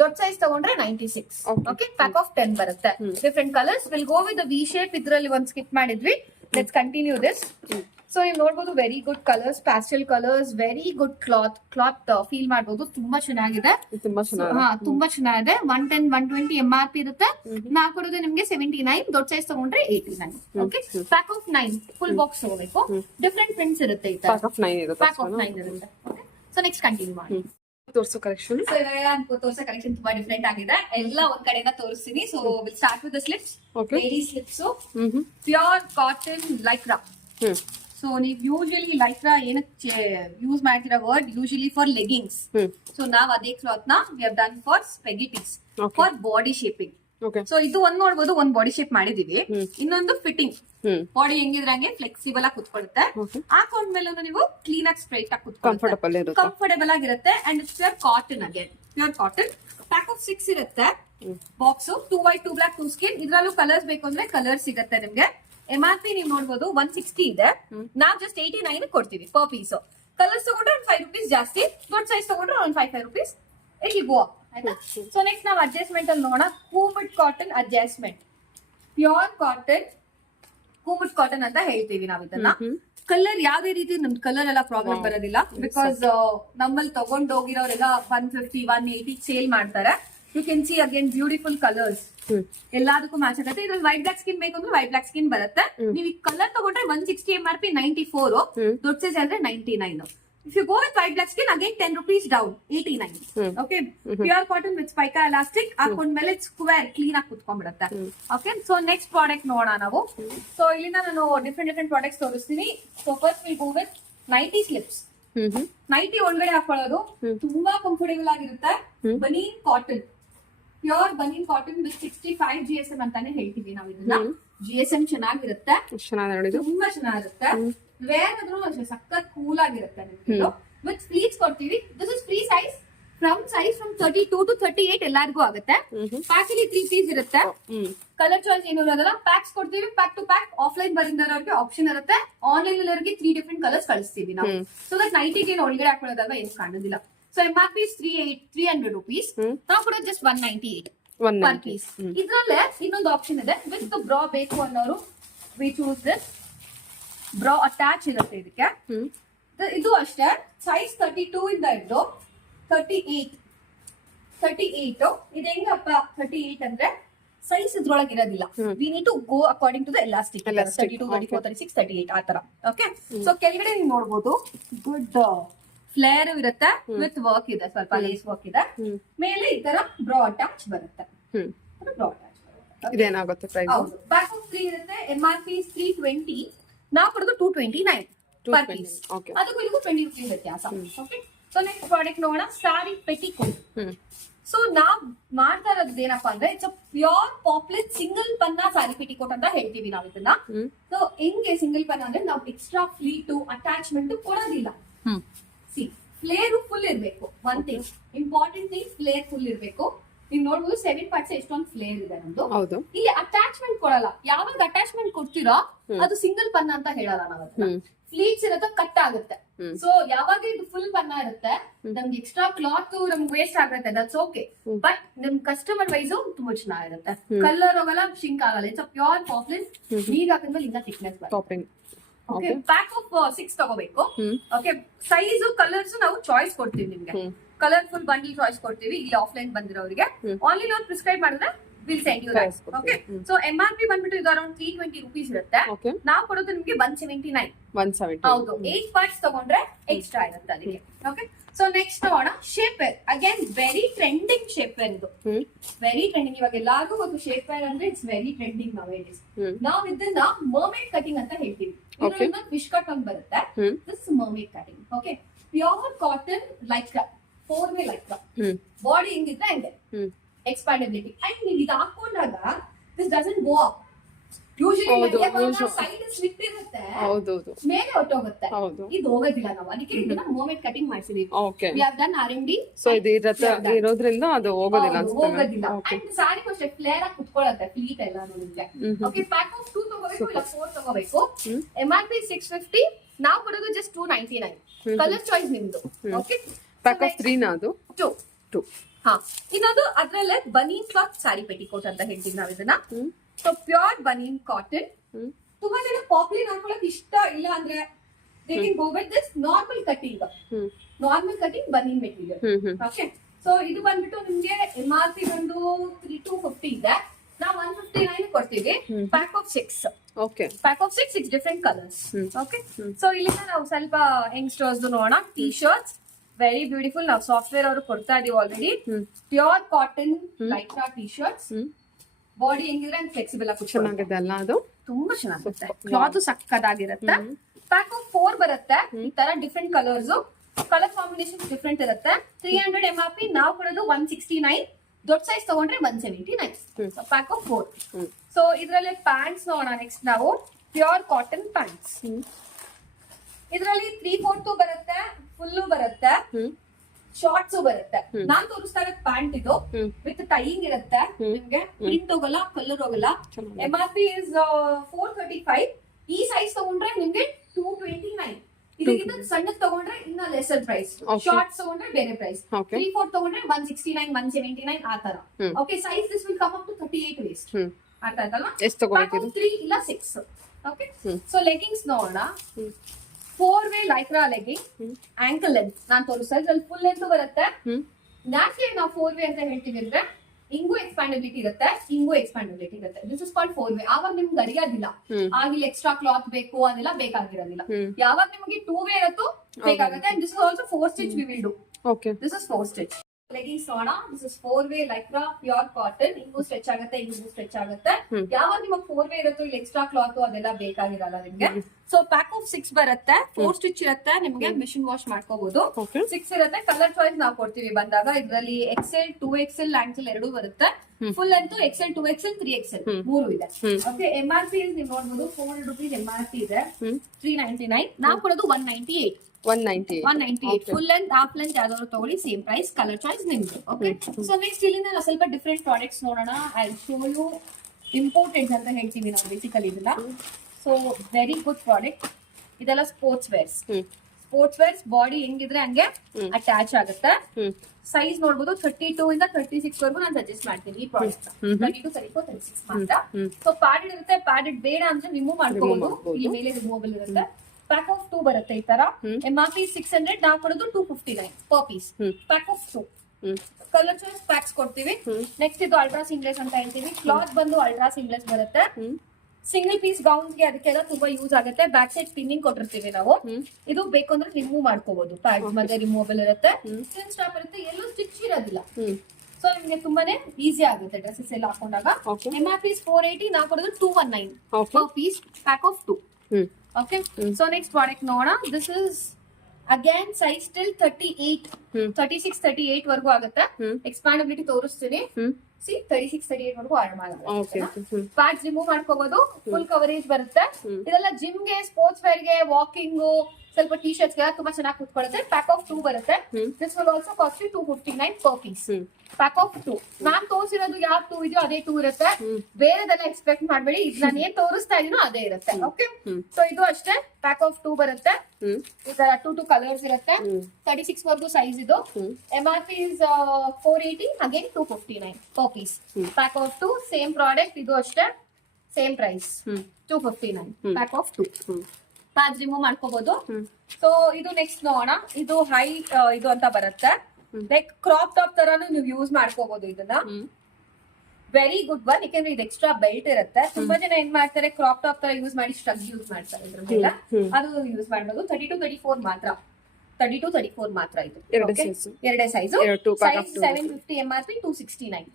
ದೊಡ್ಡ ಸೈಜ್ ತಗೊಂಡ್ರೆ 96. ಓಕೆ, ಪ್ಯಾಕ್ ಆಫ್ 10 ಬರುತ್ತೆ. Different colours. Will go with V shape. ಇದ್ರಲ್ಲಿ ಒಂದ್ ಸ್ಕಿಪ್ ಮಾಡಿದ್ವಿ. Let's continue this. ಸೊ ನೀವು ನೋಡ್ಬೋದು very good colours, pastel colours, very good cloth feel ಮಾಡ್ಬೋದು. ತುಂಬಾ ಚೆನ್ನಾಗಿದೆ. ತುಂಬಾ ಚೆನ್ನಾಗಿದೆ. 110 120 MRP ಇರುತ್ತೆ. ನಾವು ಕೊಡೋದು ನಿಮ್ಗೆ 79. ದೊಡ್ಡ ಸೈಜ್ ತಗೊಂಡ್ರೆ 89. Okay, pack of 9 full box ತಗೋಬೇಕು. ಡಿಫ್ರೆಂಟ್ ಪ್ರಿಂಟ್ಸ್ ಇರುತ್ತೆ. ಪ್ಯಾಕ್ ಆಫ್ 9 ಇರುತ್ತೆ. ಸೊ ನೆಕ್ಸ್ಟ್ ಕಂಟಿನ್ಯೂ ಮಾಡಿ. ತೋರ್ಸೋ ಕಲೆಕ್ಷನ್ ತುಂಬಾ ಡಿಫ್ರೆಂಟ್ ಆಗಿದೆ. ಎಲ್ಲ ಒಂದ್ ಕಡೆಯಿಂದ ತೋರಿಸ್ತೀನಿ. So will start with the slips. Lady slips, pure cotton Lycra. So ನೀವು ಯೂಶಲಿ ಲೈಕ್ರಾ ಏನಕ್ಕೆ ಯೂಸ್ ಮಾಡ್ತಿರೋ word usually for leggings. So ನಾವ್ ಅದೇ ಕ್ಲಾತ್ ನ we have done for spaghettis, for body shaping. So ಇದು ಒಂದ್ ನೋಡ್ಬೋದು, ಒಂದ್ ಬಾಡಿ ಶೇಪ್ ಮಾಡಿದೀವಿ. ಇನ್ನೊಂದು ಫಿಟ್ಟಿಂಗ್. ಬಾಡಿ ಹೆಂಗಿದ್ರಂಗೆ ಫ್ಲೆಕ್ಸಿಬಲ್ ಆಗಿ ಕುತ್ಕೊಳ್ಳುತ್ತೆ. ಹಾಕೊಂಡ್ಮೇಲೆ ನೀವು ಕ್ಲೀನ್ ಆಗಿ ಸ್ಟ್ರೈಟ್ ಆಗಿ ಕುತ್ಕೊಳ್ಳುತ್ತೆ, ಕಂಫರ್ಟೇಬಲ್ ಆಗಿರುತ್ತೆ. And it's pure cotton again, pure cotton. Pack of 6 ಇರುತ್ತೆ. Box 2 white 2 black 2 skin. ಇದ್ರಲ್ಲೂ ಕಲರ್ಸ್ ಬೇಕು ಅಂದ್ರೆ ಕಲರ್ ಸಿಗುತ್ತೆ ನಿಮ್ಗೆ. MRP ನೀವು ನೋಡ್ಬೋದು 160 ಇದೆ. ನಾವ್ ಜಸ್ಟ್ 89 ಕೊಡ್ತೀವಿ ಪರ್ ಪೀಸ್. ಕಲರ್ಸ್ ತಗೊಂಡ್ರೆ ಒಂದು 5 rupees ಜಾಸ್ತಿ. ದೊಡ್ಡ ಸೈಜ್ ತಗೊಂಡ್ರೆ ಒಂದು 5 rupees. It will go up. ಆಯ್ತಾ? ಸೊ ನೆಕ್ಸ್ಟ್ ನಾವು ಅಡ್ಜಸ್ಟ್ಮೆಂಟ್ ಅಲ್ಲಿ ನೋಡೋಣ. Combed cotton adjustment, pure cotton combed cotton ಅಂತ ಹೇಳ್ತೀವಿ ನಾವು ಇದನ್ನ. ಕಲರ್ ಯಾವ್ದೇ ರೀತಿ ನಮ್ ಕಲರ್ ಎಲ್ಲ ಪ್ರಾಬ್ಲಮ್ ಬರೋದಿಲ್ಲ. ಬಿಕಾಸ್ ನಮ್ಮಲ್ಲಿ ತಗೊಂಡ್ ಹೋಗಿರೋರೆಲ್ಲ 150 180 ಸೇಲ್ ಮಾಡ್ತಾರೆ. You can see again beautiful colours. ಎಲ್ಲದಕ್ಕೂ ಮ್ಯಾಚ್ ಆಗುತ್ತೆ. ಇದ್ರಲ್ಲಿ ವೈಟ್ ಬ್ಲಾಕ್ ಸ್ಕಿನ್ ಬೇಕು ಅಂದ್ರೆ ವೈಟ್ ಬ್ಲಾಕ್ ಸ್ಕಿನ್ ಬರುತ್ತೆ. ನೀವು ಈ ಕಲರ್ ತಗೊಂಡ್ರೆ 160 MRP 94. ದೊಡ್ಡ ಸೈಜ್ ಅಂದ್ರೆ 99. If you go with white black skin, again 10 rupees down, 89. Okay, pure cotton with spica elastic. ಹಾಕೊಂಡ್ಮೇಲೆ ಸ್ಕ್ವೇರ್ ಕ್ಲೀನ್ ಆಗಿ ಕುತ್ಕೊಂಡ್ಬಿಡುತ್ತೆ. ಓಕೆ, ಸೊ ನೆಕ್ಸ್ಟ್ ಪ್ರಾಡಕ್ಟ್ ನೋಡೋಣ ನಾವು. ಸೊ ಇಲ್ಲಿಂದ ನಾನು ಡಿಫ್ರೆಂಟ್ ಪ್ರಾಡಕ್ಟ್ಸ್ ತೋರಿಸ್ತೀನಿ. So first will go with nighty slips. Nighty ಒಳಗಡೆ ಹಾಕೊಳ್ಳೋದು ತುಂಬಾ ಕಂಫರ್ಟೇಬಲ್ ಆಗಿರುತ್ತೆ. Banian cotton, pure banian cotton with 65 GSM ಅಂತಾನೆ ಹೇಳ್ತೀವಿ ನಾವು ಇದನ್ನ. GSM ಚೆನ್ನಾಗಿರುತ್ತೆ, ತುಂಬಾ ಚೆನ್ನಾಗಿರುತ್ತೆ. ವೇರ್ ಆದ್ರೂ ಅಷ್ಟೇ ಸಖತ್ ಕೂಲ್ ಆಗಿರುತ್ತೆ ನಿಮ್ಗೆ. ವಿತ್ ಫ್ಲೀಟ್ಸ್ ಕೊಡ್ತೀವಿ. This is free size from 32 to 38 ಎಲ್ಲರಿಗೂ ಆಗುತ್ತೆ. ಪ್ಯಾಕ್ ಅಲ್ಲಿ 3 ಪೀಸ್ ಇರುತ್ತೆ. ಕಲರ್ ಚಾಯ್ಸ್ ಏನು ಇರೋದಲ್ಲ, ಪ್ಯಾಕ್ಸ್ ಕೊಡ್ತೀವಿ, ಪ್ಯಾಕ್ ಟು ಪ್ಯಾಕ್. ಆಫ್ಲೈನ್ ಬರಿಂದವ್ರಿಗೆ ಆಪ್ಷನ್ ಇರುತ್ತೆ, ಆನ್ಲೈನ್ ಅವರಿಗೆ 3 ಡಿಫ್ರೆಂಟ್ ಕಲರ್ಸ್ ಕಳಿಸ್ತೀವಿ ನಾವು. ಸೊ ದಟ್ ನೈಟಿಗೆ ಒಳಗಡೆ ಹಾಕೊಳ್ಳೋದಾಗ ಏನು ಕಾಣೋದಿಲ್ಲ. So MRP is 300 rupees. ನಾವು ಕೂಡ ಜಸ್ಟ್ 198 per piece. ಇದ್ರಲ್ಲೇ ಇನ್ನೊಂದು ಆಪ್ಷನ್ ಇದೆ, ವಿತ್ ಬ್ರಾ ಬೇಕು ಅನ್ನೋರು V choose this. Bra attach ಇರುತ್ತೆ ಇದಕ್ಕೆ. ಇದು ಅಷ್ಟೇ, ಸೈಜ್ 32 ಇಂದ ಇದ್ದು 38 ಇದು ಹೆಂಗಪ್ಪ 38 ಅಂದ್ರೆ ಸೈಜ್ ಇದ್ರೊಳಗೆ ಇರೋದಿಲ್ಲ. We need to go according to the elastic. 32, 34, 36, 38 ಆ ತರ. ಓಕೆ, ಸೊ ಕೆಳಗಡೆ ನೀವು ನೋಡ್ಬೋದು ಗುಡ್ ಫ್ಲೇರ್ ಇರುತ್ತೆ, ವಿತ್ ವರ್ಕ್ ಇದೆ, ಸ್ವಲ್ಪ ಲೇಸ್ ವರ್ಕ್ ಇದೆ. ಮೇಲೆ ಈ ತರ ಬ್ರಾ ಅಟ್ಯಾಚ್ ಬರುತ್ತೆ. ಬ್ರಾ ಅಟ್ಯಾಚ್ ಬರುತ್ತೆ. ಇದೇನಾಗುತ್ತೆ ಪ್ರೈಸ್? ಹೌದು, ಬ್ಯಾಕ್ ಆಫ್ 3 ಇರುತ್ತೆ. MRP 320, ನಾವು ಕೊಡೋದು 229 per piece. ಅದಕ್ಕೂ ಇದಕ್ಕೂ 20 rupees ವ್ಯತ್ಯಾಸ. ಓಕೆ, ಸೊ ನೆಕ್ಸ್ಟ್ ಪ್ರಾಡಕ್ಟ್ ನೋಡೋಣ, ಸಾರಿ ಪೆಟಿಕೋಟ್. ಸೊ ನಾವ್ ಮಾಡ್ತಾ ಇರೋದು ಏನಪ್ಪಾ ಅಂದ್ರೆ it's a pure poplin single ಪನ್ನ ಸಾರಿ ಪೆಟಿಕೋಟ್ ಅಂತ ಹೇಳ್ತೀವಿ ನಾವು ಇದನ್ನ. ಸೊ ಹೆಂಗೆ ಸಿಂಗಲ್ ಪನ್ನ ಅಂದ್ರೆ ನಾವು ಎಕ್ಸ್ಟ್ರಾ ಫ್ಲೀಟು ಅಟ್ಯಾಚ್ಮೆಂಟ್ ಕೊಡೋದಿಲ್ಲ. ಸಿ, ಫ್ಲೇರು ಫುಲ್ ಇರ್ಬೇಕು. One thing important thing, flare full ಇರ್ಬೇಕು. ನೀವು ನೋಡ್ಬೋದು 7 parts ಎಷ್ಟೊಂದು ಫ್ಲೇರ್ ಇದೆ ನಮ್ದು. ಇಲ್ಲಿ ಅಟ್ಯಾಚ್ಮೆಂಟ್ ಕೊಡಲ್ಲ. ಯಾವಾಗ ಅಟ್ಯಾಚ್ಮೆಂಟ್ ಕೊಡ್ತೀರೋ ಅದು ಸಿಂಗಲ್ ಪನ್ನ ಅಂತ ಹೇಳಲ್ಲ ನಾವು. ಫ್ಲೀಟ್ಸ್ ಇರುತ್ತೆ, ಕಟ್ ಆಗುತ್ತೆ. ಸೊ ಯಾವಾಗ ಇದು ಫುಲ್ ಪನ್ನ ಇರುತ್ತೆ, ನಮ್ಗೆ ಎಕ್ಸ್ಟ್ರಾ ಕ್ಲಾತ್ ನಮ್ಗೆ ವೇಸ್ಟ್ ಆಗುತ್ತೆ, ದಟ್ಸ್ ಓಕೆ. ಬಟ್ ನಿಮ್ ಕಸ್ಟಮರ್ ವೈಸ್ ತುಂಬಾ ಚೆನ್ನಾಗಿರುತ್ತೆ. ಕಲರ್ ಹೋಗಲ್ಲ, ಶಿಂಕ್ ಆಗಲ್ಲ. It's a pure poplin. ಈಗ ಹಾಕಿದ್ಮೇಲೆ ಇಂದ ಥಿಕ್ನೆಸ್ ಬರುತ್ತೆ. ಓಕೆ, ಪ್ಯಾಕ್ ಆಫ್ 6 ತಗೋಬೇಕು. ಓಕೆ, ಸೈಜ್ ಕಲರ್ಸ್ ನಾವು ಚಾಯ್ಸ್ ಕೊಡ್ತೀವಿ ನಿಮ್ಗೆ. ಕಲರ್ಫುಲ್ ಬಂಡಲ್ ಚಾಯ್ಸ್ ಕೊಡ್ತೀವಿ. ಇಲ್ಲಿ ಆಫ್ಲೈನ್ ಬಂದಿರೋರಿಗೆ ಆನ್ಲೈನ್ ಅವ್ರು ಪ್ರಿಸ್ಕ್ರೈಬ್ ಮಾಡಿದ್ರೆ will send you that. Okay, so MRP ಬಂದ್ಬಿಟ್ಟು ಇದು ಅರೌಂಡ್ 320 rupees ಇರುತ್ತೆ. ನಾವು ಕೊಡೋದು ನಿಮ್ಗೆ 170. ಹೌದು, 8 parts ತಗೊಂಡ್ರೆ ಎಕ್ಸ್ಟ್ರಾ ಇರುತ್ತೆ ಅದಕ್ಕೆ. ಓಕೆ, ಸೊ ನೆಕ್ಸ್ಟ್ ನೋಡೋಣ shapewear. Again very trending shapewear ಇದು. Very trending. ಇವಾಗ ಎಲ್ಲಾರ್ಗೂ ಗೊತ್ತು ಶೇಪ್ ವೇರ್ ಅಂದ್ರೆ it's very trending nowadays. ನಾವು ಇದನ್ನ ಮರ್ಮೇಡ್ ಕಟಿಂಗ್ ಅಂತ ಹೇಳ್ತೀವಿ. ಇದನ್ನ ಫಿಶ್ ಕಟ್ ಅಂತ ಬರುತ್ತೆ. This mermaid cutting. Okay, pure cotton Lycra, 4-way Lycra. Body ಹೆಂಗಿದ್ರೆ ಹಂಗೆ ಎಕ್ಸ್ಪ್ಯಾಂಡಬಿಲಿಟಿ. ಅಂಡ್ ನೀವು ಇದು ಹಾಕೊಂಡಾಗ this doesn't go up. Usually side slip ಇರುತ್ತೆ, ಮೇಲೆ ಹೊಟ್ಟೋಗುತ್ತೆ. ಇದು ಹೋಗೋದಿಲ್ಲ. ನಾವು ಅದಕ್ಕೆ ಇದನ್ನ ಮೂವ್ಮೆಂಟ್ ಕಟಿಂಗ್ ಮಾಡಿಸಿದೀವಿ. We have done R&D. So ಇರೋದ್ರಿಂದ ಅದು ಹೋಗೋದಿಲ್ಲ. ಅಂಡ್ ಸಾರಿ ಅಷ್ಟೇ ಫ್ಲೇರ್ ಆಗಿ ಕುತ್ಕೊಳ್ಳುತ್ತೆ, ಫ್ಲೀಟ್ ಎಲ್ಲ ನಿಮಗೆ. ಓಕೆ, ಪ್ಯಾಕ್ ಆಫ್ 2 ತಗೋಬೇಕು ಇಲ್ಲ 4 ತಗೋಬೇಕು. MRP 650, ನಾವು ಕೊಡೋದು ಜಸ್ಟ್ 299. ಕಲರ್ ಚಾಯ್ಸ್ ನಿಮ್ದು. ಓಕೆ, ಪ್ಯಾಕ್ ಆಫ್ 3 ನ ಅದು 2. ಹಾ, ಇನ್ನೊಂದು ಅದ್ರಲ್ಲೇ ಬನೀನ್ ಕ್ಲಾತ್ ಸಾರಿ ಪೆಟಿಕೋಟ್ ಅಂತ ಹೇಳ್ತೀವಿ ನಾವ್ ಇದನ್ನ. So pure banian cotton. ತುಂಬಾ ಜನ ಪಾಪ್ಲಿನ್ ಹಾಕೊಳಕ್ ಇಷ್ಟ ಇಲ್ಲ ಅಂದ್ರೆ they can go with this normal cutting. Normal cutting banian material. Okay, so ಇದು ಬಂದ್ಬಿಟ್ಟು ನಿಮ್ಗೆ MRP ಬಂದು 3250 ಇದೆ. ನಾವು 159 ಕೊಡ್ತೀವಿ. Pack of 6. Okay, pack of 6 different colours. Okay, so ಇಲ್ಲಿಂದ ನಾವು ಸ್ವಲ್ಪ ಯಂಗ್ಸ್ಟರ್ಸ್ ನೋಡೋಣ. T shirts very beautiful. ನಾವು ಸಾಫ್ಟ್ವೇರ್ ಅವರು ಕೊಡ್ತಾ ಇದೀವಿ already. Pure cotton Lycra T shirts. Body ಹೆಂಗಿದ್ರೆ ಫ್ಲೆಕ್ಸಿಬಲ್ ಆಗಿ ಚೆನ್ನಾಗಿದೆ ಅಲ್ಲ, ಅದು ತುಂಬಾ ಚೆನ್ನಾಗಿರುತ್ತೆ. ಕ್ಲಾತ್ ಸಕ್ಕದಾಗಿರುತ್ತೆ. ಪ್ಯಾಕ್ ಆಫ್ 4 ಬರುತ್ತೆ. ಈ ತರ different colours, colour combination different ಇರುತ್ತೆ. 300 MRP, ನಾವು ಕೊಡೋದು 169. ದೊಡ್ಡ ಸೈಜ್ ತಗೊಂಡ್ರೆ 179. Pack of 4. ಸೊ ಇದ್ರಲ್ಲಿ ಪ್ಯಾಂಟ್ಸ್ ನೋಡೋಣ ನೆಕ್ಸ್ಟ್ ನಾವು. Pure cotton pants. ಇದರಲ್ಲಿ 3/4 ಬರುತ್ತೆ, ಫುಲ್ಲು ಬರುತ್ತೆ, ಶಾರ್ಟ್ಸ್ ಬರುತ್ತೆ. ನಾನ್ ತೋರಿಸ್ತಾ ಇರೋದು ಪ್ಯಾಂಟ್ ಇದು ವಿತ್ ಟೈಯಿಂಗ್ ಇರುತ್ತೆ. ನಿಮ್ಗೆ ಪ್ರಿಂಟ್ ಹೋಗಲ್ಲ, ಕಲರ್ ಹೋಗಲ್ಲ. MRP is 435. ಈ ಸೈಜ್ ತಗೊಂಡ್ರೆ ನಿಮ್ಗೆ 229. ಇದಕ್ಕಿಂತ ಸಣ್ಣದ್ ತಗೊಂಡ್ರೆ ಇನ್ನ ಲೆಸರ್ ಪ್ರೈಸ್. ಶಾರ್ಟ್ಸ್ ತಗೊಂಡ್ರೆ ಬೇರೆ ಪ್ರೈಸ್. 3/4 ತಗೊಂಡ್ರೆ 169, 179 ಆ ತರ. Okay, size this will come up to 38 waist. ಅರ್ಥ ಆಯ್ತಲ್ಲ? ಎಷ್ಟು ತಗೋಬೇಕಿದು? 3 ಇಲ್ಲ 6. ಓಕೆ, ಸೊ ಲೆಗಿಂಗ್ಸ್ ನೋಡೋಣ. 4-way Lycra legging, ankle length ನಾನು ತೋರಿಸ್ತಾ ಇದ್ರಲ್ಲಿ ಫುಲ್ ಲೆಂತ್ ಬರುತ್ತೆ. ಯಾಕೆ ನಾವು 4-way ಅಂತ ಹೇಳ್ತೀವಿ ಅಂದ್ರೆ ಹಿಂಗೂ ಎಕ್ಸ್ಪ್ಯಾಂಡಬಿಲಿಟಿ ಇರುತ್ತೆ, ಹಿಂಗೂ ಎಕ್ಸ್ಪ್ಯಾಂಡಬಿಲಿಟಿ ಇರುತ್ತೆ. This is called 4-way. ಆವಾಗ ನಿಮ್ಗೆ ಅರಿಯೋದಿಲ್ಲ, ಆಗಿಲ್ಲ ಎಕ್ಸ್ಟ್ರಾ ಕ್ಲಾತ್ ಬೇಕು ಅದೆಲ್ಲ ಬೇಕಾಗಿರೋದಿಲ್ಲ. ಯಾವಾಗ ನಿಮಗೆ 2-way ಇರುತ್ತೋ ಬೇಕಾಗುತ್ತೆ. And this is also 4 stitch we will do. Okay, this is 4 stitch. Leggings ನೋಡೋಣ. This is 4-way Lycra pure cotton. ಹಿಂಗೂ ಸ್ಟ್ರೆಚ್ ಆಗುತ್ತೆ, ಹಿಂಗೂ ಸ್ಟ್ರೆಚ್ ಆಗುತ್ತೆ. ಯಾವಾಗ ನಿಮಗೆ 4-way ಇರುತ್ತೋ ಇಲ್ಲಿ ಎಕ್ಸ್ಟ್ರಾ ಕ್ಲಾತ್ ಅದೆಲ್ಲ ಬೇಕಾಗಿರಲ್ಲ ನಿಮ್ಗೆ. ಸೊ ಪ್ಯಾಕ್ ಆಫ್ 6 ಬರುತ್ತೆ, 4 ಸ್ಟಿಚ್ ಇರುತ್ತೆ, ನಿಮ್ಗೆ ಮಿಷಿನ್ ವಾಶ್ ಮಾಡ್ಕೋಬಹುದು. ಓಕೆ 6 ಇರುತ್ತೆ. ಕಲರ್ ಚಾಯ್ಸ್ ನಾವು ಕೊಡ್ತೀವಿ ಬಂದಾಗ. ಇದ್ರಲ್ಲಿ XL, 2XL, ಲ್ಯಾಂಡ್ಸಲ್ ಎರಡೂ ಬರುತ್ತೆ. ಫುಲ್ ಅಂತೂ XL, 2XL, 3XL ಮೂರು ಇದೆ. ಓಕೆ MRP ನೀವು ನೋಡಬಹುದು 400 rupees MRP ಇದೆ, 399. ನಾವು ಕೊಡೋದು 198. 198 ಫುಲ್ ಲೆಂತ್ ಹಾಫ್ ಲೆಂತ್ ಯಾವ್ದಾದ್ರು ತಗೊಳ್ಳಿ, ಸೇಮ್ ಪ್ರೈಸ್. ಕಲರ್ ಚಾಯ್ಸ್ ನಿಮ್ದು. ಓಕೆ ಸೊ ನೆಕ್ಸ್ಟ್ ಇಲ್ಲಿಂದ ಸ್ವಲ್ಪ ಡಿಫ್ರೆಂಟ್ ಪ್ರಾಡಕ್ಟ್ಸ್ ನೋಡೋಣ. ಐ ಶೋ ಯು ಇಂಪೋರ್ಟೆಡ್ ಅಂತ ಹೇಳ್ತೀವಿ ನಾವು ಬೇಸಿಕಲಿ ಇದನ್ನ. So very good product. ಇದೆಲ್ಲ ಸ್ಪೋರ್ಟ್ಸ್ ವೇರ್ಸ್ ಬಾಡಿ ಹೆಂಗಿದ್ರೆ ಹಂಗೆ ಅಟ್ಯಾಚ್ ಆಗುತ್ತೆ. ಸೈಜ್ ನೋಡಬಹುದು 32 ಇಂದ 36 ವರೆಗೂ ನಾನು ಸಜೆಸ್ಟ್ ಮಾಡ್ತೀನಿ ಈ ಪ್ರಾಡಕ್ಟ್. 32, 34, 36 ಮಾತ್ರ. ಸೊ ಪ್ಯಾಡೆಡ್ ಇರುತ್ತೆ. ಪ್ಯಾಡೆಡ್ ಬೇಡ ಅಂದ್ರೆ ರಿಮೂವ್ ಮಾಡ್ಕೋಬಹುದು. ಇಲ್ಲಿ ಮೇಲೆ ರಿಮೂವಬಲ್ ಇರುತ್ತೆ. ಪ್ಯಾಕ್ ಆಫ್ 2 ಬರುತ್ತೆ ಈ ತರ. MRP 600, ನಾವು ಕೊಡೋದು 259 per piece. Pack of 2 colour choice packs ಕೊಡ್ತೀವಿ. ನೆಕ್ಸ್ಟ್ ಇದು ಅಲ್ಟ್ರಾ ಸಿಂಗ್ಲೆಸ್ ಅಂತ ಹೇಳ್ತೀವಿ. ಕ್ಲಾತ್ ಬಂದು ಅಲ್ಟ್ರಾ ಸಿಂಗ್ಲೆಸ್ ಬರುತ್ತೆ. ಸಿಂಗಲ್ ಪೀಸ್ ಗೌನ್ಸ್ ಗೆ ಅದಕ್ಕೆಲ್ಲ ತುಂಬಾ ಯೂಸ್ ಆಗುತ್ತೆ. ಬ್ಯಾಕ್ ಸೈಡ್ ಪಿನ್ನಿಂಗ್ ಕೊಟ್ಟಿರ್ತೀವಿ ನಾವು. ಇದು ಬೇಕು ಅಂದ್ರೆ ರಿಮೂವ್ ಮಾಡ್ಕೋಬಹುದು. ಪ್ಯಾಡ್ ಮತ್ತೆ ರಿಮೂವಬಲ್ ಇರುತ್ತೆ. ಸ್ಟಿನ್ ಸ್ಟಾಪ್ ಇರುತ್ತೆ. ಎಲ್ಲೂ ಸ್ಟಿಚ್ ಇರೋದಿಲ್ಲ. ಸೊ ನಿಮ್ಗೆ ತುಂಬಾನೇ ಈಸಿ ಆಗುತ್ತೆ ಡ್ರೆಸ್ಸಸ್ ಎಲ್ಲ ಹಾಕೊಂಡಾಗ. MRP 480, ನಾವು ಕೊಡೋದು 219 per piece. Pack of 2. Okay so next product ನೋಡೋಣ. This is again size still 38, 36, 38 ವರೆಗೂ ಆಗುತ್ತೆ. ಎಕ್ಸ್ಪ್ಯಾಂಡಬಿಲಿಟಿ ತೋರಿಸ್ತೀನಿ. ಸಿ 36, 38 ವರೆಗೂ ಆರ್ಡರ್ ಮಾಡಬಹುದು. ಪ್ಯಾಡ್ಸ್ ರಿಮೂವ್ ಮಾಡ್ಕೋಬಹುದು. ಫುಲ್ ಕವರೇಜ್ ಬರುತ್ತೆ. ಇದೆಲ್ಲ ಜಿಮ್ಗೆ, ಸ್ಪೋರ್ಟ್ಸ್ ವೇರ್ ಗೆ, ವಾಕಿಂಗ್, ಸ್ವಲ್ಪ ಟಿ ಶರ್ಟ್ಸ್ ಗೆ ತುಂಬಾ ಚೆನ್ನಾಗಿ ಕೂತ್ಕೊಳ್ಳುತ್ತೆ. ಪ್ಯಾಕ್ ಆಫ್ 2 ಬರುತ್ತೆ. This will also cost you 259 per piece. Pack of 2. ನಾನ್ ತೋರಿಸಿರೋದು ಯಾವ 2 ಇದೆಯೋ ಅದೇ 2 ಇರುತ್ತೆ. ಬೇರೆದೆಲ್ಲ ಎಕ್ಸ್ಪೆಕ್ಟ್ ಮಾಡ್ಬೇಡಿ. ಇದು ನಾನು ಏನ್ ತೋರಿಸ್ತಾ ಇದೀನೋ ಅದೇ ಇರುತ್ತೆ. ಓಕೆ ಸೊ ಇದು ಅಷ್ಟೇ. ಪ್ಯಾಕ್ ಆಫ್ 2 ಬರುತ್ತೆ. ಈ ತರ 2 ಕಲರ್ಸ್ ಇರುತ್ತೆ. 36 ವರೆಗೂ ಸೈಜ್ ಇದು. MRP is 480, again 259 per piece. Pack of 2 same product. ಇದು ಅಷ್ಟೇ same price 259. Pack of 2 patch remove ಮಾಡ್ಕೋಬಹುದು. ಸೊ ಇದು ನೆಕ್ಸ್ಟ್ ನೋಡೋಣ. ಇದು ಹೈ ಇದು ಅಂತ ಬರುತ್ತೆ. ಲೈಕ್ ಕ್ರಾಪ್ ಟಾಪ್ ತರಾನು ನೀವು ಯೂಸ್ ಮಾಡ್ಕೋಬಹುದು ಇದನ್ನ. Very good one. ಯಾಕಂದ್ರೆ ಇದು ಎಕ್ಸ್ಟ್ರಾ ಬೆಲ್ಟ್ ಇರುತ್ತೆ. ತುಂಬಾ ಜನ ಏನ್ ಮಾಡ್ತಾರೆ, ಕ್ರಾಪ್ ಟಾಪ್ ತರ ಯೂಸ್ ಮಾಡಿ ಸ್ಟ್ರಗ್ ಯೂಸ್ ಮಾಡ್ತಾರೆ. ಇದ್ರ ಮೇಲೆ ಅದು ಯೂಸ್ ಮಾಡಬಹುದು. 32, 34 ಮಾತ್ರ. 32, 34 ಮಾತ್ರ ಇದು. ಎರಡೇ size. Size 750 MRP 269.